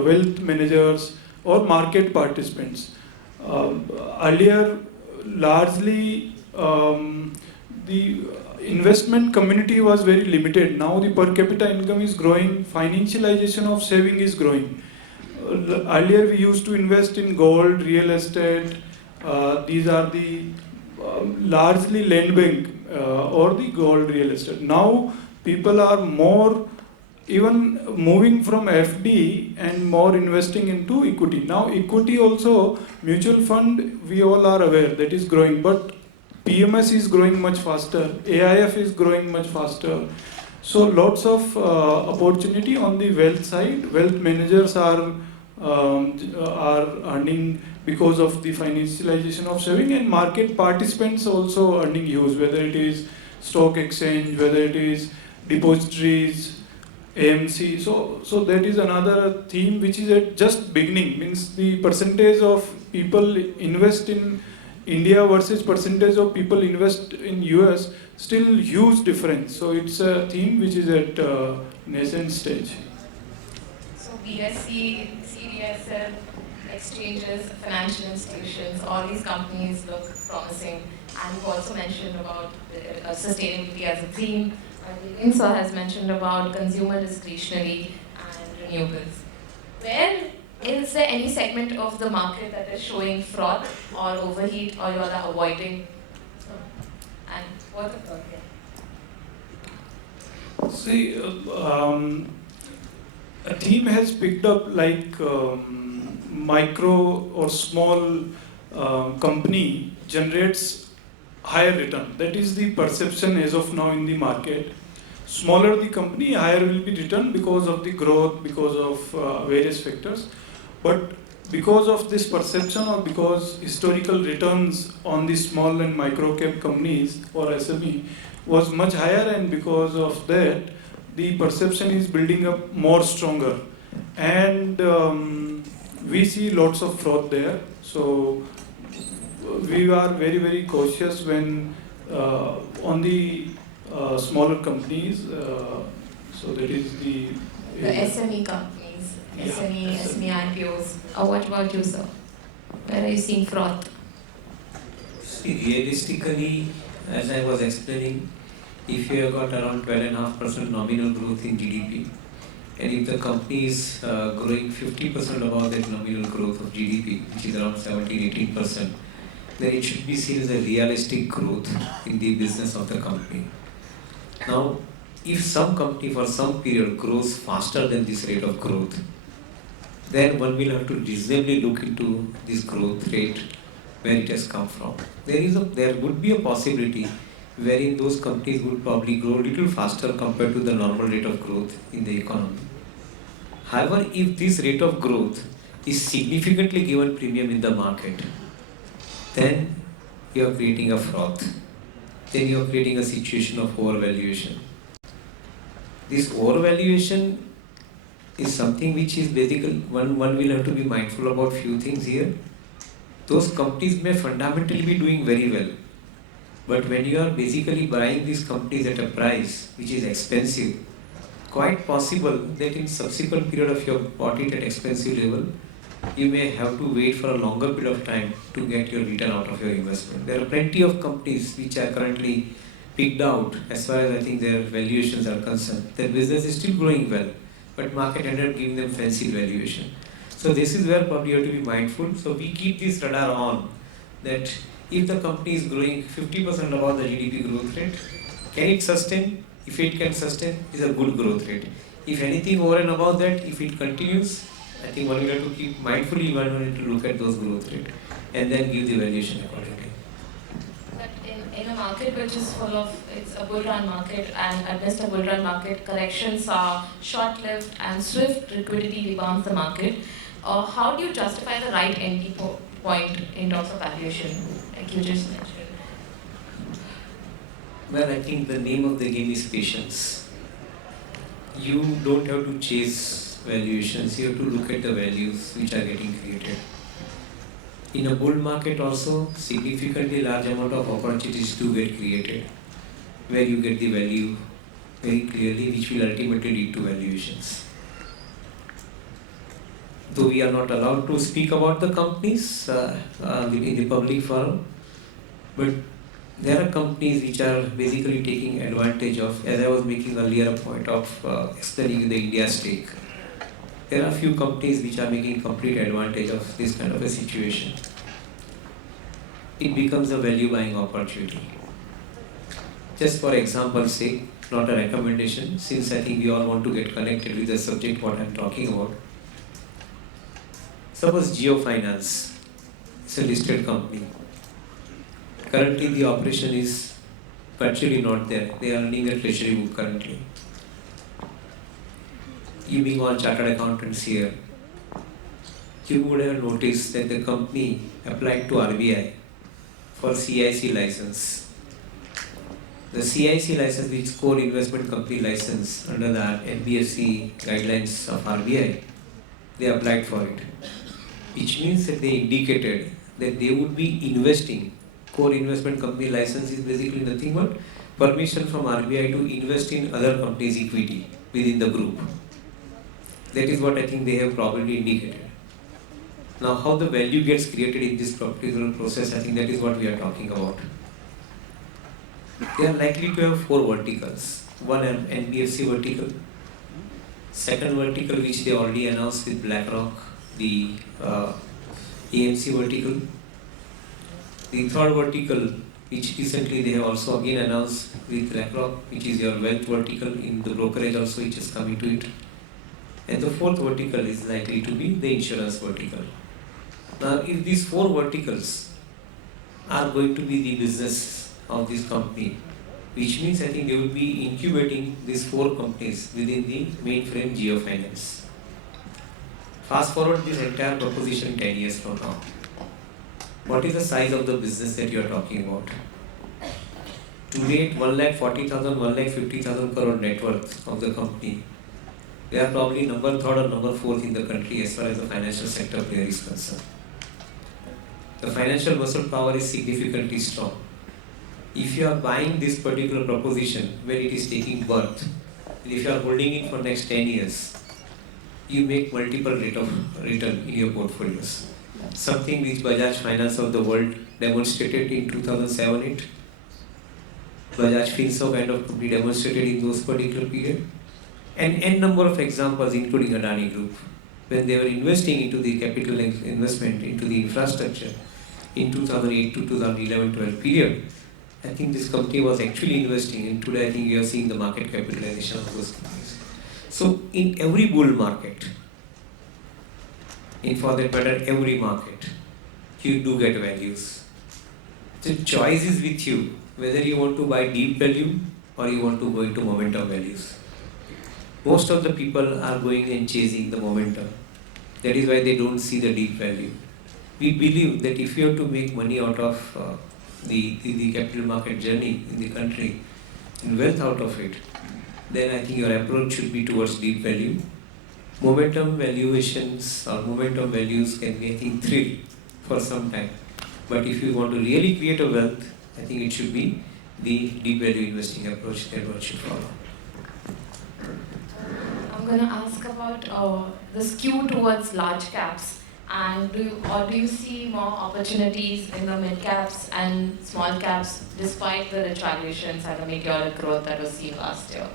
wealth managers or market participants. Earlier, largely the investment community was very limited. Now the per capita income is growing, financialization of saving is growing. Earlier we used to invest in gold, real estate. These are the largely land bank or the gold real estate. Now people are more even moving from FD and more investing into equity. Now equity also, mutual fund, we all are aware that is growing, but PMS is growing much faster, AIF is growing much faster. So lots of opportunity on the wealth side. Wealth managers are earning because of the financialization of saving, and market participants also earning huge, whether it is stock exchange, whether it is depositories, AMC. So that is another theme which is at just beginning. Means the percentage of people invest in India versus percentage of people invest in US, still huge difference. So it's a theme which is at nascent stage. So BSC, CDSL, exchanges, financial institutions, all these companies look promising. And you also mentioned about sustainability as a theme. Insa has mentioned about consumer discretionary and renewables. Where is there any segment of the market that is showing froth or overheat or you all are avoiding? And what about it? See, a theme has picked up like micro or small company generates higher return. That is the perception as of now in the market. Smaller the company, higher will be return because of the growth, because of various factors. But because of this perception or because historical returns on the small and micro cap companies for SME was much higher, and because of that, the perception is building up more stronger. And we see lots of fraud there. So we are very, very cautious when on the smaller companies. So that is the SME companies, SME IPOs. What about you, sir? Where are you seeing fraud? See, realistically, as I was explaining, if you have got around 12.5% nominal growth in GDP, and if the company is growing 50% above that nominal growth of GDP, which is around 17-18%, then it should be seen as a realistic growth in the business of the company. Now, if some company for some period grows faster than this rate of growth, then one will have to reasonably look into this growth rate, where it has come from. There would be a possibility wherein those companies would probably grow a little faster compared to the normal rate of growth in the economy. However, if this rate of growth is significantly given premium in the market, then you are creating a froth. Then you are creating a situation of overvaluation. This overvaluation is something which is basically, one will have to be mindful about few things here. Those companies may fundamentally be doing very well, but when you are basically buying these companies at a price which is expensive, quite possible that in subsequent period of your bought it at expensive level, you may have to wait for a longer period of time to get your return out of your investment. There are plenty of companies which are currently picked out as far as I think their valuations are concerned. Their business is still growing well, but market ended up giving them fancy valuation. So this is where probably you have to be mindful. So we keep this radar on that if the company is growing 50% above the GDP growth rate, can it sustain? If it can sustain, is a good growth rate. If anything over and above that, if it continues, I think one will have to keep mindfully, one will have to look at those growth rate and then give the valuation accordingly. But in a market which is full of, it's a bull run market, and amidst a bull run market, corrections are short-lived and swift liquidity rebounds the market. How do you justify the right entry point in terms of valuation, like you just mentioned? Well, I think the name of the game is patience. You don't have to chase valuations, you have to look at the values which are getting created. In a bull market also, significantly large amount of opportunities do get created, where you get the value very clearly, which will ultimately lead to valuations. Though we are not allowed to speak about the companies in the public forum, but there are companies which are basically taking advantage of, as I was making earlier a point of explaining the India stake. There are a few companies which are making complete advantage of this kind of a situation. It becomes a value buying opportunity. Just for example's sake, not a recommendation, since I think we all want to get connected with the subject what I'm talking about. Suppose Geo Finance is a listed company. Currently the operation is virtually not there. They are running a treasury book currently. You being all chartered accountants here, you would have noticed that the company applied to RBI for CIC license. The CIC license, which is Core Investment Company license under the NBFC guidelines of RBI, they applied for it. Which means that they indicated that they would be investing. Core Investment Company license is basically nothing but permission from RBI to invest in other companies' equity within the group. That is what I think they have probably indicated. Now, how the value gets created in this particular process, I think that is what we are talking about. They are likely to have 4 verticals. One, an NBFC vertical. Second vertical, which they already announced with BlackRock, the AMC vertical. The third vertical, which recently they have also again announced with BlackRock, which is your wealth vertical in the brokerage also, which is coming to it. And the fourth vertical is likely to be the insurance vertical. Now, if these 4 verticals are going to be the business of this company, which means I think they will be incubating these 4 companies within the mainframe Geo Finance. Fast forward this entire proposition 10 years from now. What is the size of the business that you are talking about? Today, 1,40,000, 1,50,000 crore net worth of the company. They are probably number 3rd or number 4th in the country as far as the financial sector player is concerned. The financial muscle power is significantly strong. If you are buying this particular proposition where it is taking birth, and if you are holding it for next 10 years, you make multiple rate of return in your portfolios. Something which Bajaj Finance of the world demonstrated in 2007-8. Bajaj Finso kind of company demonstrated in those particular period. And n number of examples, including Adani Group, when they were investing into the capital investment into the infrastructure in 2008 to 2011-12 period. I think this company was actually investing, and today I think you are seeing the market capitalization of those companies. So in every bull market, in for that matter every market, you do get values. The choice is with you, whether you want to buy deep value or you want to go into momentum values. Most of the people are going and chasing the momentum. That is why they don't see the deep value. We believe that if you have to make money out of the capital market journey in the country and wealth out of it, then I think your approach should be towards deep value. Momentum valuations or momentum values can be, I think, thrill for some time. But if you want to really create a wealth, I think it should be the deep value investing approach that one should follow. I'm going to ask about the skew towards large caps, and do you see more opportunities in the mid caps and small caps despite the rich valuations and the meteoric growth that was seen last year?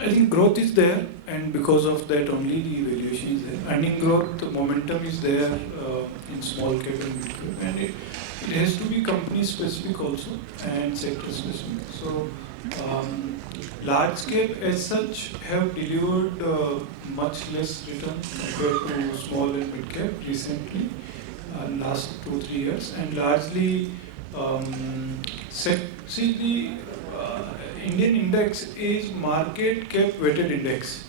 I think growth is there, and because of that only the valuation is there. Earning growth, the momentum is there in small cap and mid cap, and it has to be company specific also and sector specific. So large cap as such have delivered much less return compared to small and mid cap recently. last 2-3 years, and largely the Indian index is market cap weighted index.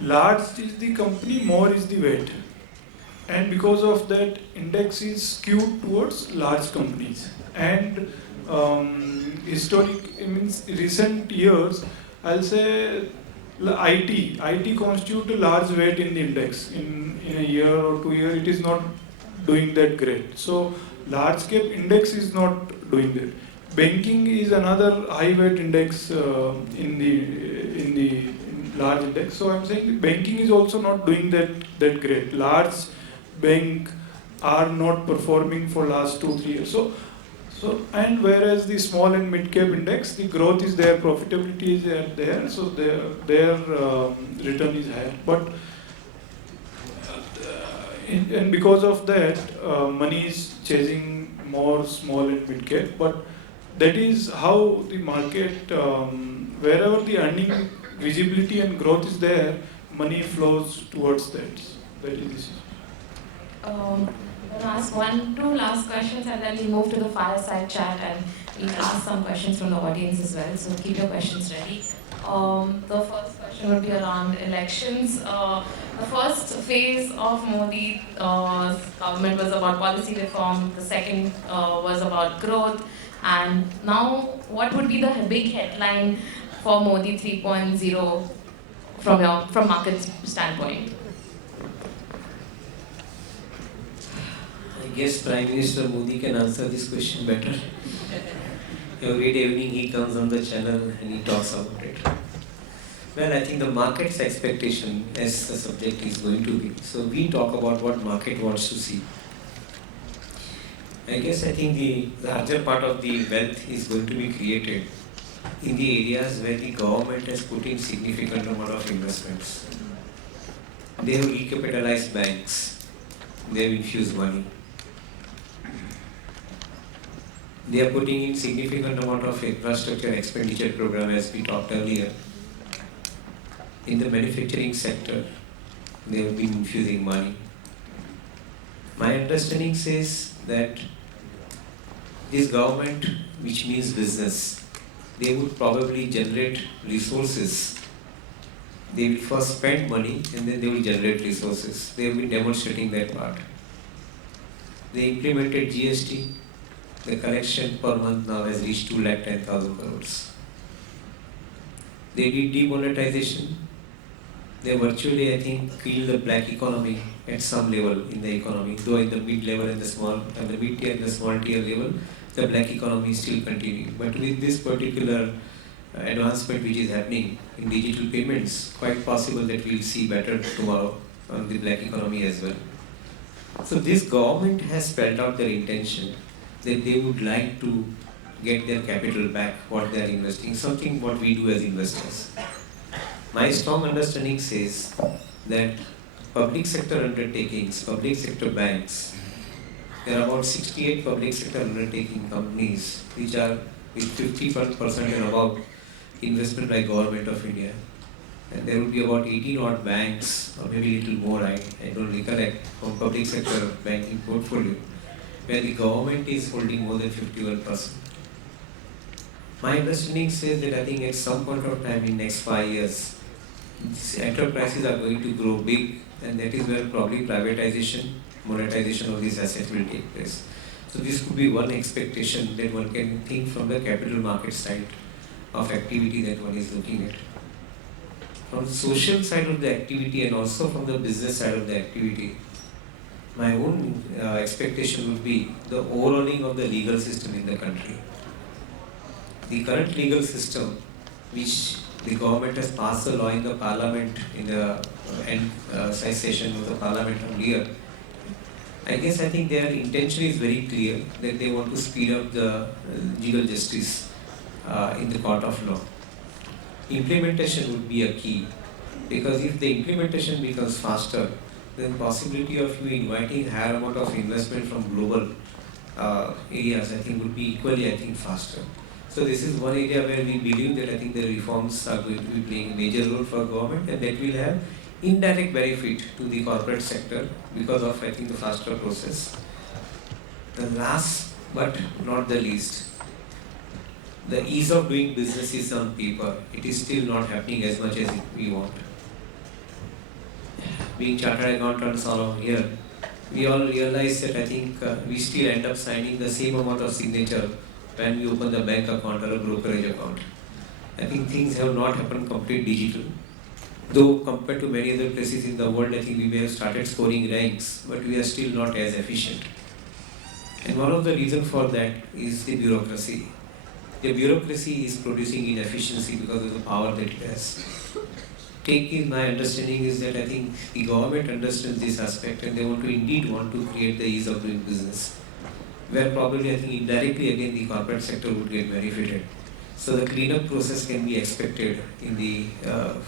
Large is the company, more is the weight, and because of that, index is skewed towards large companies. And recent years, I'll say IT constitute a large weight in the index. In a year or 2 years, it is not doing that great. So large cap index is not doing that. Banking is another high weight index in the large index. So I'm saying banking is also not doing that great. Large bank are not performing for last 2-3 years. So and whereas the small and mid cap index, the growth is there, profitability is there, so their return is higher. But and because of that, money is chasing more small and mid cap. But that is how the market, wherever the earning visibility and growth is there, money flows towards that. That is this. I'll ask 2 last questions and then we'll move to the fireside chat and we'll ask some questions from the audience as well. So keep your questions ready. The first question would be around elections. The first phase of Modi's government was about policy reform. The second was about growth. And now, what would be the big headline for Modi 3.0 from market standpoint? I guess Prime Minister Modi can answer this question better. Every day evening he comes on the channel and he talks about it. Well, I think the market's expectation as the subject is going to be. So we talk about what market wants to see. I think the larger part of the wealth is going to be created in the areas where the government has put in significant amount of investments. They have recapitalized banks. They have infused money. They are putting in significant amount of infrastructure expenditure program, as we talked earlier. In the manufacturing sector, they have been infusing money. My understanding says that this government, which means business, they would probably generate resources. They will first spend money and then they will generate resources. They have been demonstrating that part. They implemented GST. The collection per month now has reached 210,000 crores. They did demonetization. They virtually, killed the black economy at some level in the economy, though in the mid level and the mid tier and the small tier level, the black economy is still continuing. But with this particular advancement which is happening in digital payments, quite possible that we'll see better tomorrow on the black economy as well. So this government has spelled out their intention that they would like to get their capital back, what they are investing, something what we do as investors. My strong understanding says that public sector undertakings, public sector banks, there are about 68 public sector undertaking companies which are with 50% and above investment by Government of India. And there will be about 18 odd banks, or maybe a little more, I don't recollect, from public sector banking portfolio, where the government is holding more than 51%. My understanding says that at some point of time in next 5 years, these enterprises are going to grow big, and that is where probably privatization, monetization of these assets will take place. So this could be one expectation that one can think from the capital market side of activity that one is looking at. From the social side of the activity and also from the business side of the activity, my own expectation would be the overhauling of the legal system in the country. The current legal system, which the government has passed a law in the parliament in the end session of the parliament earlier, I think their intention is very clear that they want to speed up the legal justice in the court of law. Implementation would be a key, because if the implementation becomes faster, then possibility of you inviting higher amount of investment from global areas would be equally faster. So this is one area where we believe that the reforms are going to be playing a major role for government, and that will have indirect benefit to the corporate sector because of, I think, the faster process. The last but not the least, the ease of doing business is on paper. It is still not happening as much as we want. Being chartered accountants all over here, we all realize that I think we still end up signing the same amount of signature when we open the bank account or a brokerage account. I think things have not happened completely digital. Though compared to many other places in the world, I think we may have started scoring ranks, but we are still not as efficient. And one of the reasons for that is the bureaucracy. The bureaucracy is producing inefficiency because of the power that it has. My understanding is that I think the government understands this aspect and they want to create the ease of doing business. Where probably I think indirectly again the corporate sector would get benefited. So the cleanup process can be expected in the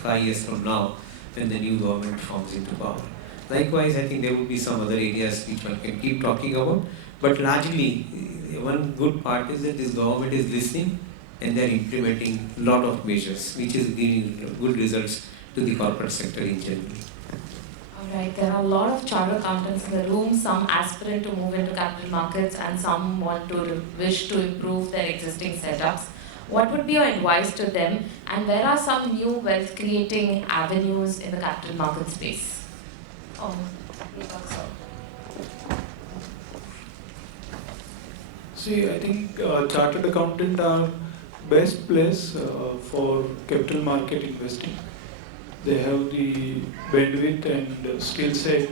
5 years from now when the new government forms into power. Likewise, I think there would be some other areas which one can keep talking about, but largely one good part is that this government is listening and they are implementing a lot of measures which is giving good results to the corporate sector in general. Alright, there are a lot of chartered accountants in the room, some aspirant to move into capital markets and some wish to improve their existing setups. What would be your advice to them, and where are some new wealth creating avenues in the capital market space? See, I think chartered accountant are best place for capital market investing. They have the bandwidth and skill set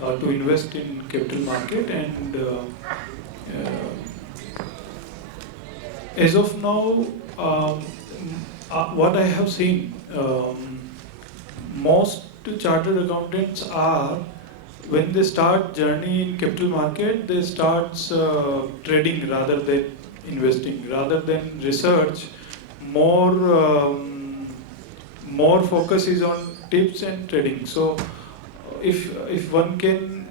to invest in capital market, and as of now, what I have seen, most chartered accountants are, when they start journey in capital market, they start trading rather than investing, rather than research. More focus is on tips and trading. So if one can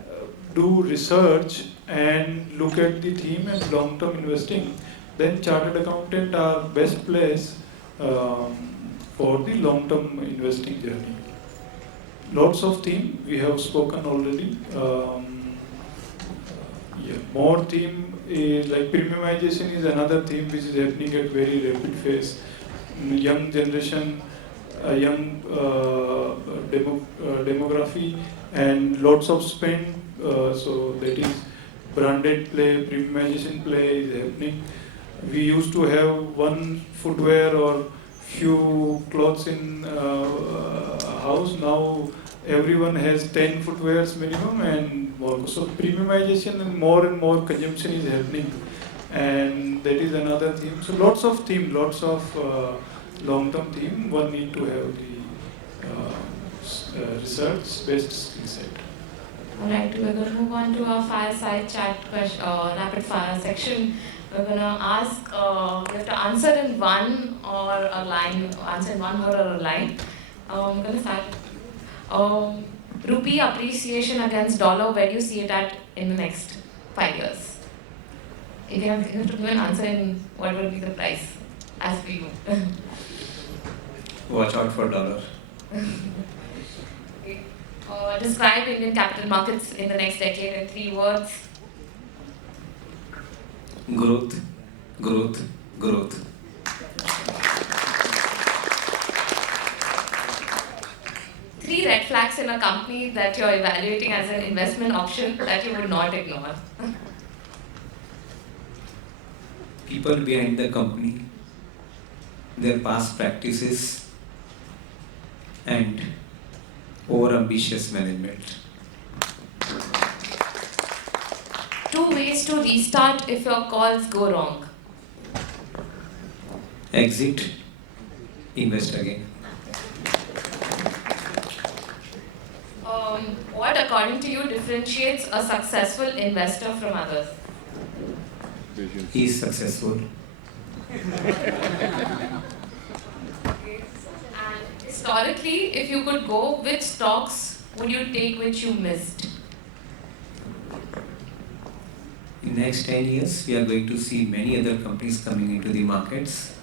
do research and look at the theme and long-term investing, then chartered accountant are best place for the long-term investing journey. Lots of theme we have spoken already. More theme is like premiumization is another theme which is happening at very rapid pace. Young generation, young demography, and lots of spend. So that is branded play, premiumization play is happening. We used to have one footwear or few clothes in house. Now everyone has 10 footwears minimum and more. So premiumization and more consumption is happening, and that is another theme. So lots of theme, lots of long-term theme. One need to have the research-based skill set. Alright, we're going to move on to our fireside chat rapid fire section. We're going to ask, you have to answer in one or a line, answer in one word or a line. I'm going to start. Rupee appreciation against dollar, where do you see it at in the next 5 years? If you have to give an answer in what will be the price as we move. Watch out for dollar. Okay. Describe Indian capital markets in the next decade in 3 words. Growth, growth, growth. 3 red flags in a company that you're evaluating as an investment option that you would not ignore. People behind the company, their past practices, and over-ambitious management. 2 ways to restart if your calls go wrong. Exit, invest again. What, according to you, differentiates a successful investor from others? He is successful. Okay. And historically, if you could go, which stocks would you take which you missed? In next 10 years, we are going to see many other companies coming into the markets.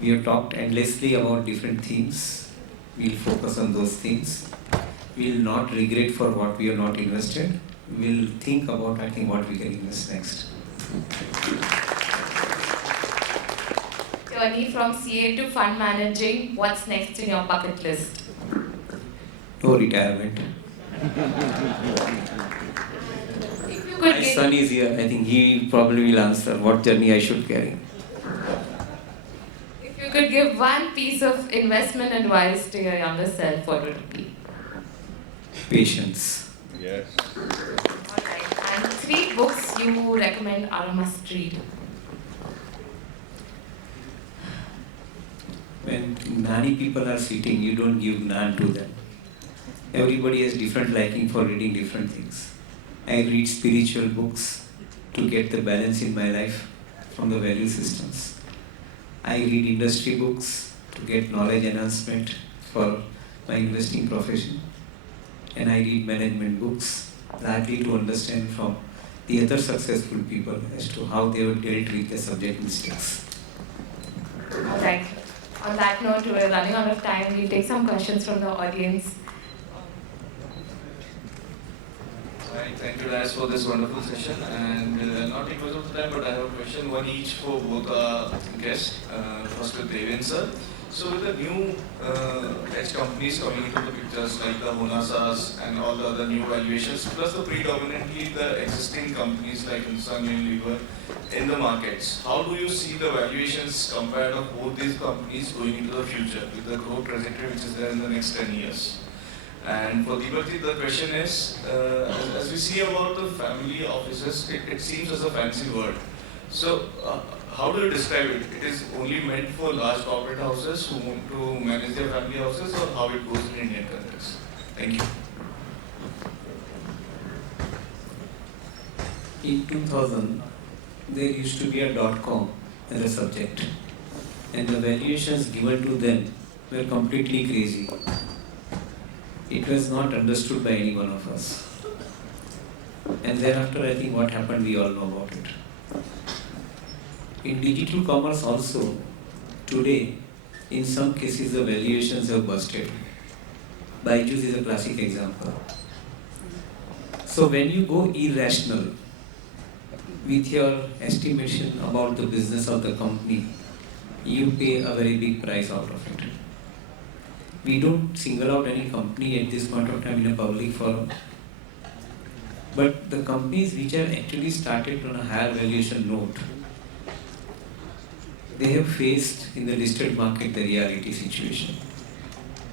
We have talked endlessly about different themes. We'll focus on those things. We'll not regret for what we have not invested. We'll think about, I think, what we can invest next. Journey from CA to fund managing, what's next in your bucket list? No retirement. If you could My give, son is here. I think he probably will answer what journey I should carry. if you could give one piece of investment advice to your younger self, what would it be? Patience. Yes. Alright, and 3 books you recommend are a must read. When many people are sitting, you don't give none to them. Everybody has different liking for reading different things. I read spiritual books to get the balance in my life from the value systems. I read industry books to get knowledge enhancement for my investing profession. And I read management books largely to understand from the other successful people as to how they have dealt with the subject mistakes. Alright, on that note, we're running out of time. We'll take some questions from the audience. Right, thank you guys for this wonderful session, and not because of the time, but I have a question, one each for both our guests. First with Devin sir. So with the new edge companies coming into the pictures like the Honasas and all the other new valuations, plus the predominantly the existing companies like Hindustan Unilever in the markets, how do you see the valuations compared of both these companies going into the future with the growth trajectory which is there in the next 10 years? And for Deepakji, the question is, as we see about the family offices, it seems as a fancy word. So, how do you describe it? It is only meant for large corporate houses who want to manage their family houses, or how it goes in Indian context? Thank you. In 2000, there used to be a .com as a subject, and the valuations given to them were completely crazy. It was not understood by any one of us. And thereafter, I think what happened, we all know about it. In digital commerce also, today, in some cases, the valuations have busted. Byju's is a classic example. So when you go irrational with your estimation about the business of the company, you pay a very big price out of it. We don't single out any company at this point of time in a public forum. But the companies which have actually started on a higher valuation note, they have faced in the listed market the reality situation.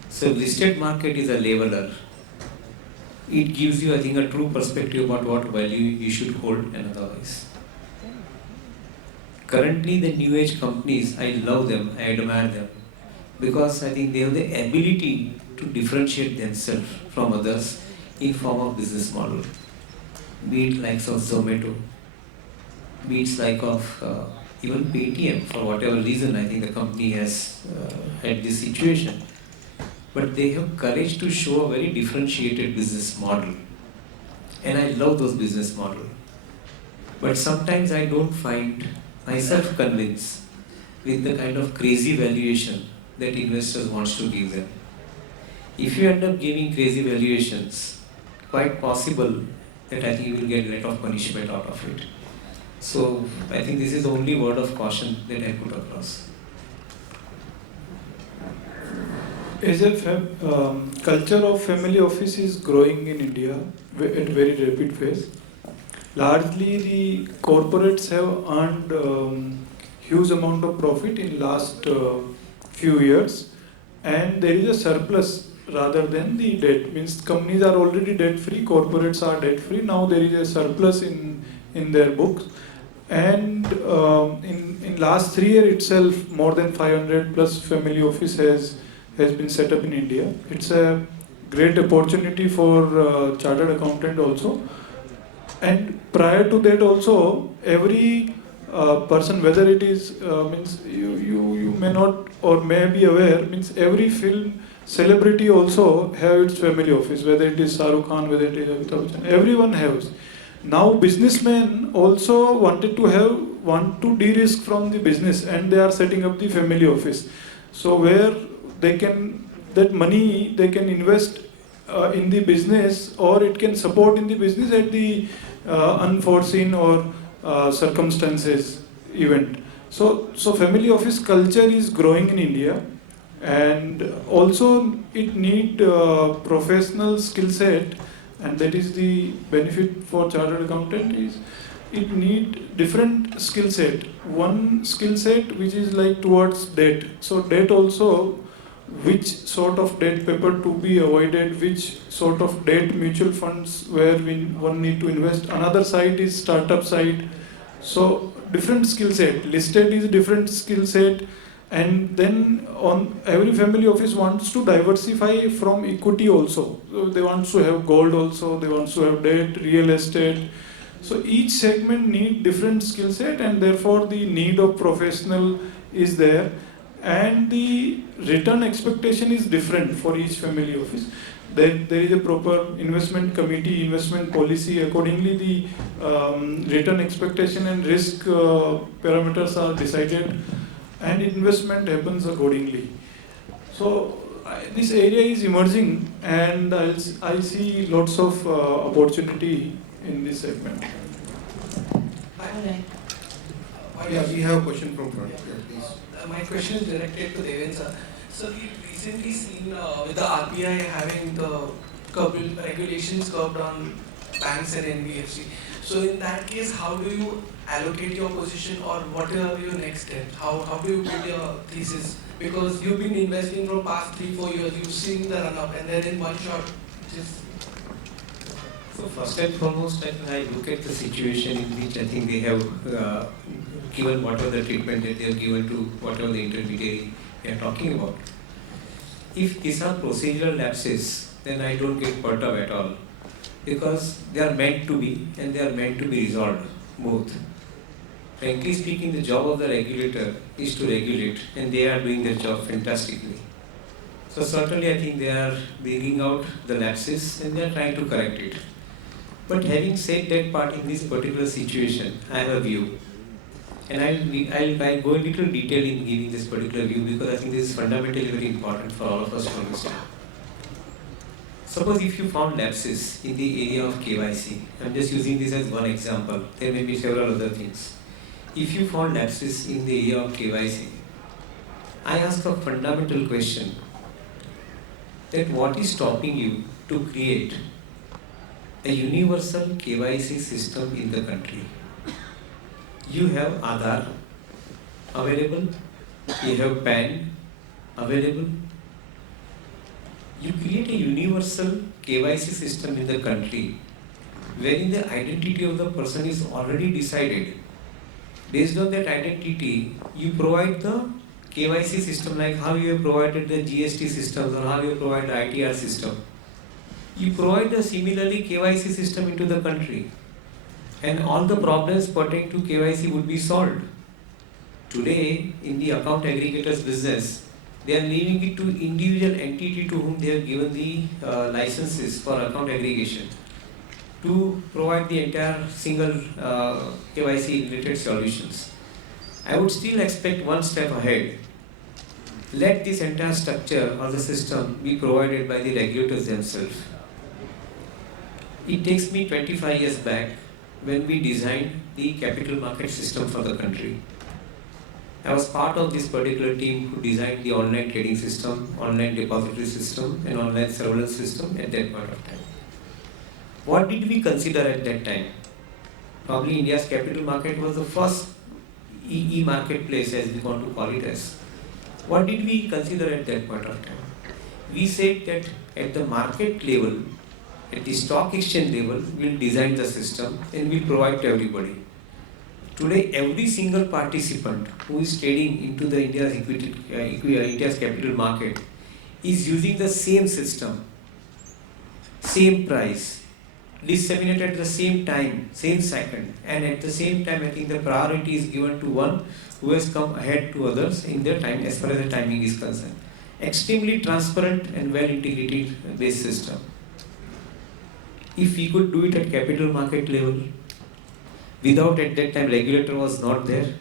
So listed market is a leveler. It gives you, I think, a true perspective about what value you should hold and otherwise. Currently, the new age companies, I love them, I admire them, because I think they have the ability to differentiate themselves from others in form of business model. Be it likes of Zomato, be it like of even Paytm, for whatever reason, I think the company has had this situation. But they have courage to show a very differentiated business model. And I love those business models. But sometimes I don't find myself convinced with the kind of crazy valuation that investors want to give them. If you end up giving crazy valuations, quite possible that I think you will get a lot of punishment out of it. So I think this is the only word of caution that I put across. As a culture of family office is growing in India at very rapid pace. Largely, the corporates have earned huge amount of profit in last few years, and there is a surplus rather than the debt. Means companies are already debt free, corporates are debt free. Now there is a surplus in their books, and in last 3 years itself, more than 500 plus family office has been set up in India. It's a great opportunity for chartered accountant also. And prior to that also, every person, whether it is means you may not or may be aware, means every film celebrity also have its family office, whether it is Shah Rukh Khan, whether it is Amitabh Bachchan, everyone has. Now businessmen also want to de-risk from the business, and they are setting up the family office. So where they can that money they can invest in the business, or it can support in the business at the unforeseen or circumstances event. So family office culture is growing in India, and also it need professional skill set, and that is the benefit for chartered accountant is it need different skill set. One skill set which is like towards debt. So debt also, which sort of debt paper to be avoided, which sort of debt mutual funds where one need to invest. Another side is startup side. So different skill set. Listed is different skill set, and then on every family office wants to diversify from equity also. So they want to have gold also. They want to have debt, real estate. So each segment need different skill set, and therefore the need of professional is there, and the return expectation is different for each family office. There is a proper investment committee, investment policy. Accordingly, the return expectation and risk parameters are decided, and investment happens accordingly. So this area is emerging, and I see lots of opportunity in this segment. Yeah, we have a question from front. Yeah. Yeah, please. My question is directed to Deven sir. So we've recently seen with the RBI having the regulations curbed on banks and NBFC. So in that case, how do you allocate your position, or what are your next steps? How do you build your thesis? Because you've been investing from past 3-4 years, you've seen the run up, and then in one shot, just So first and foremost, I look at the situation in which I think they have given whatever the treatment that they have given to whatever the intermediary they are talking about. If these are procedural lapses, then I don't get perturbed at all, because they are meant to be, and they are meant to be resolved, both. Frankly speaking, the job of the regulator is to regulate, and they are doing their job fantastically. So certainly I think they are bringing out the lapses and they are trying to correct it. But having said that part, in this particular situation, I have a view. And I'll go in little detail in giving this particular view, because I think this is fundamentally very important for all of us to understand. Suppose if you found lapses in the area of KYC, I'm just using this as one example, there may be several other things. If you found lapses in the area of KYC, I ask a fundamental question, that what is stopping you to create a universal KYC system in the country? You have Aadhaar available, you have PAN available. You create a universal KYC system in the country wherein the identity of the person is already decided. Based on that identity, you provide the KYC system, like how you have provided the GST systems or how you provide the ITR system. You provide a similarly KYC system into the country, and all the problems pertaining to KYC would be solved. Today, in the account aggregators business, they are leaving it to individual entity to whom they have given the licenses for account aggregation to provide the entire single KYC related solutions. I would still expect one step ahead. Let this entire structure or the system be provided by the regulators themselves. It takes me 25 years back when we designed the capital market system for the country. I was part of this particular team who designed the online trading system, online depository system, and online surveillance system at that point of time. What did we consider at that time? Probably India's capital market was the first e-marketplace, as we want to call it as. What did we consider at that point of time? We said that at the market level, at the stock exchange level, we'll design the system and we'll provide to everybody. Today, every single participant who is trading into the India's capital market is using the same system, same price, disseminated at the same time, same second, and at the same time I think the priority is given to one who has come ahead to others in their time as far as the timing is concerned. Extremely transparent and well integrated based system. If we could do it at capital market level, without at that time regulator was not there,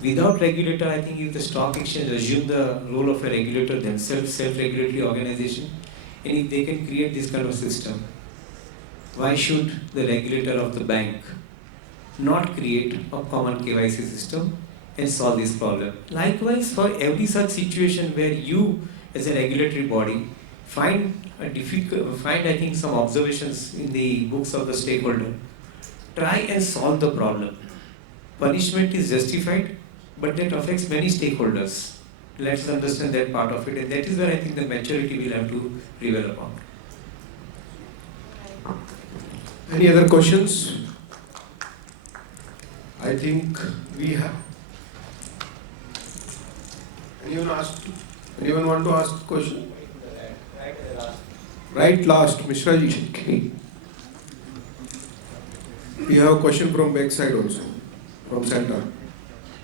Without regulator, I think if the stock exchange assume the role of a regulator themselves, self-regulatory organization, and if they can create this kind of system, why should the regulator of the bank not create a common KYC system and solve this problem? Likewise, for every such situation where you, as a regulatory body, find I think some observations in the books of the stakeholder, try and solve the problem. Punishment is justified, but that affects many stakeholders. Let's understand that part of it, and that is where I think the maturity will have to prevail upon. Any other questions? I think we have. Anyone want to ask a question? Right last, Mishra ji. We have a question from backside also, from center.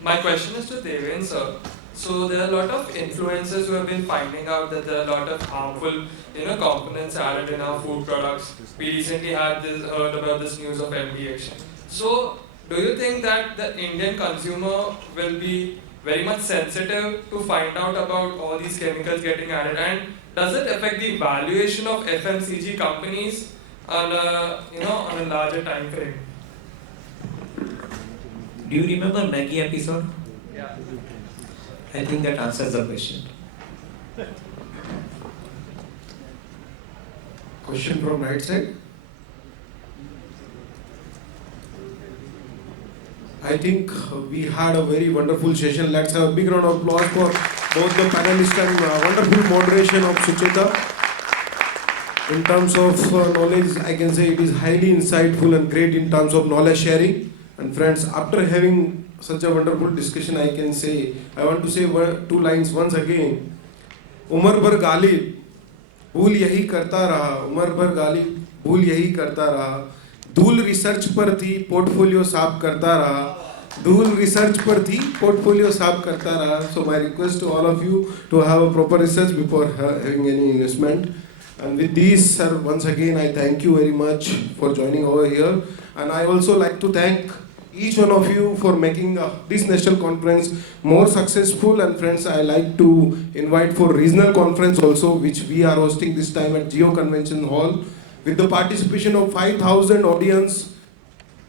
My question is to Deven sir. So there are a lot of influencers who have been finding out that there are a lot of harmful, components added in our food products. We recently heard about this news of MDH. So do you think that the Indian consumer will be very much sensitive to find out about all these chemicals getting added, and does it affect the valuation of FMCG companies on a larger time frame? Do you remember Maggie episode? Yeah. I think that answers the question. Question from right side. I think we had a very wonderful session. Let's have a big round of applause for both the panelists and wonderful moderation of Sucheta. In terms of knowledge, I can say it is highly insightful and great in terms of knowledge sharing. And friends, after having such a wonderful discussion, I want to say two lines once again. उम्र भर गालिब भूल यही करता रहा, उम्र भर गालिब भूल यही करता रहा, धूल रिसर्च पर थी पोर्टफोलियो साफ करता रहा, धूल रिसर्च पर थी पोर्टफोलियो साफ करता रहा. So my request to all of you to have a proper research before having any investment. And with this, sir, once again I thank you very much for joining over here, and I also like to thank each one of you for making this national conference more successful. And friends, I like to invite for regional conference also, which we are hosting this time at Geo Convention Hall. With the participation of 5,000 audience,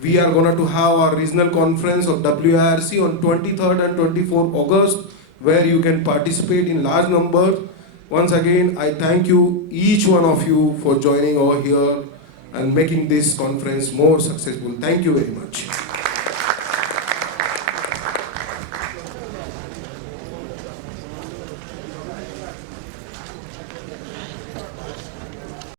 we are going to have our regional conference of WIRC on 23rd and 24th August, where you can participate in large numbers. Once again, I thank you, each one of you, for joining over here and making this conference more successful. Thank you very much.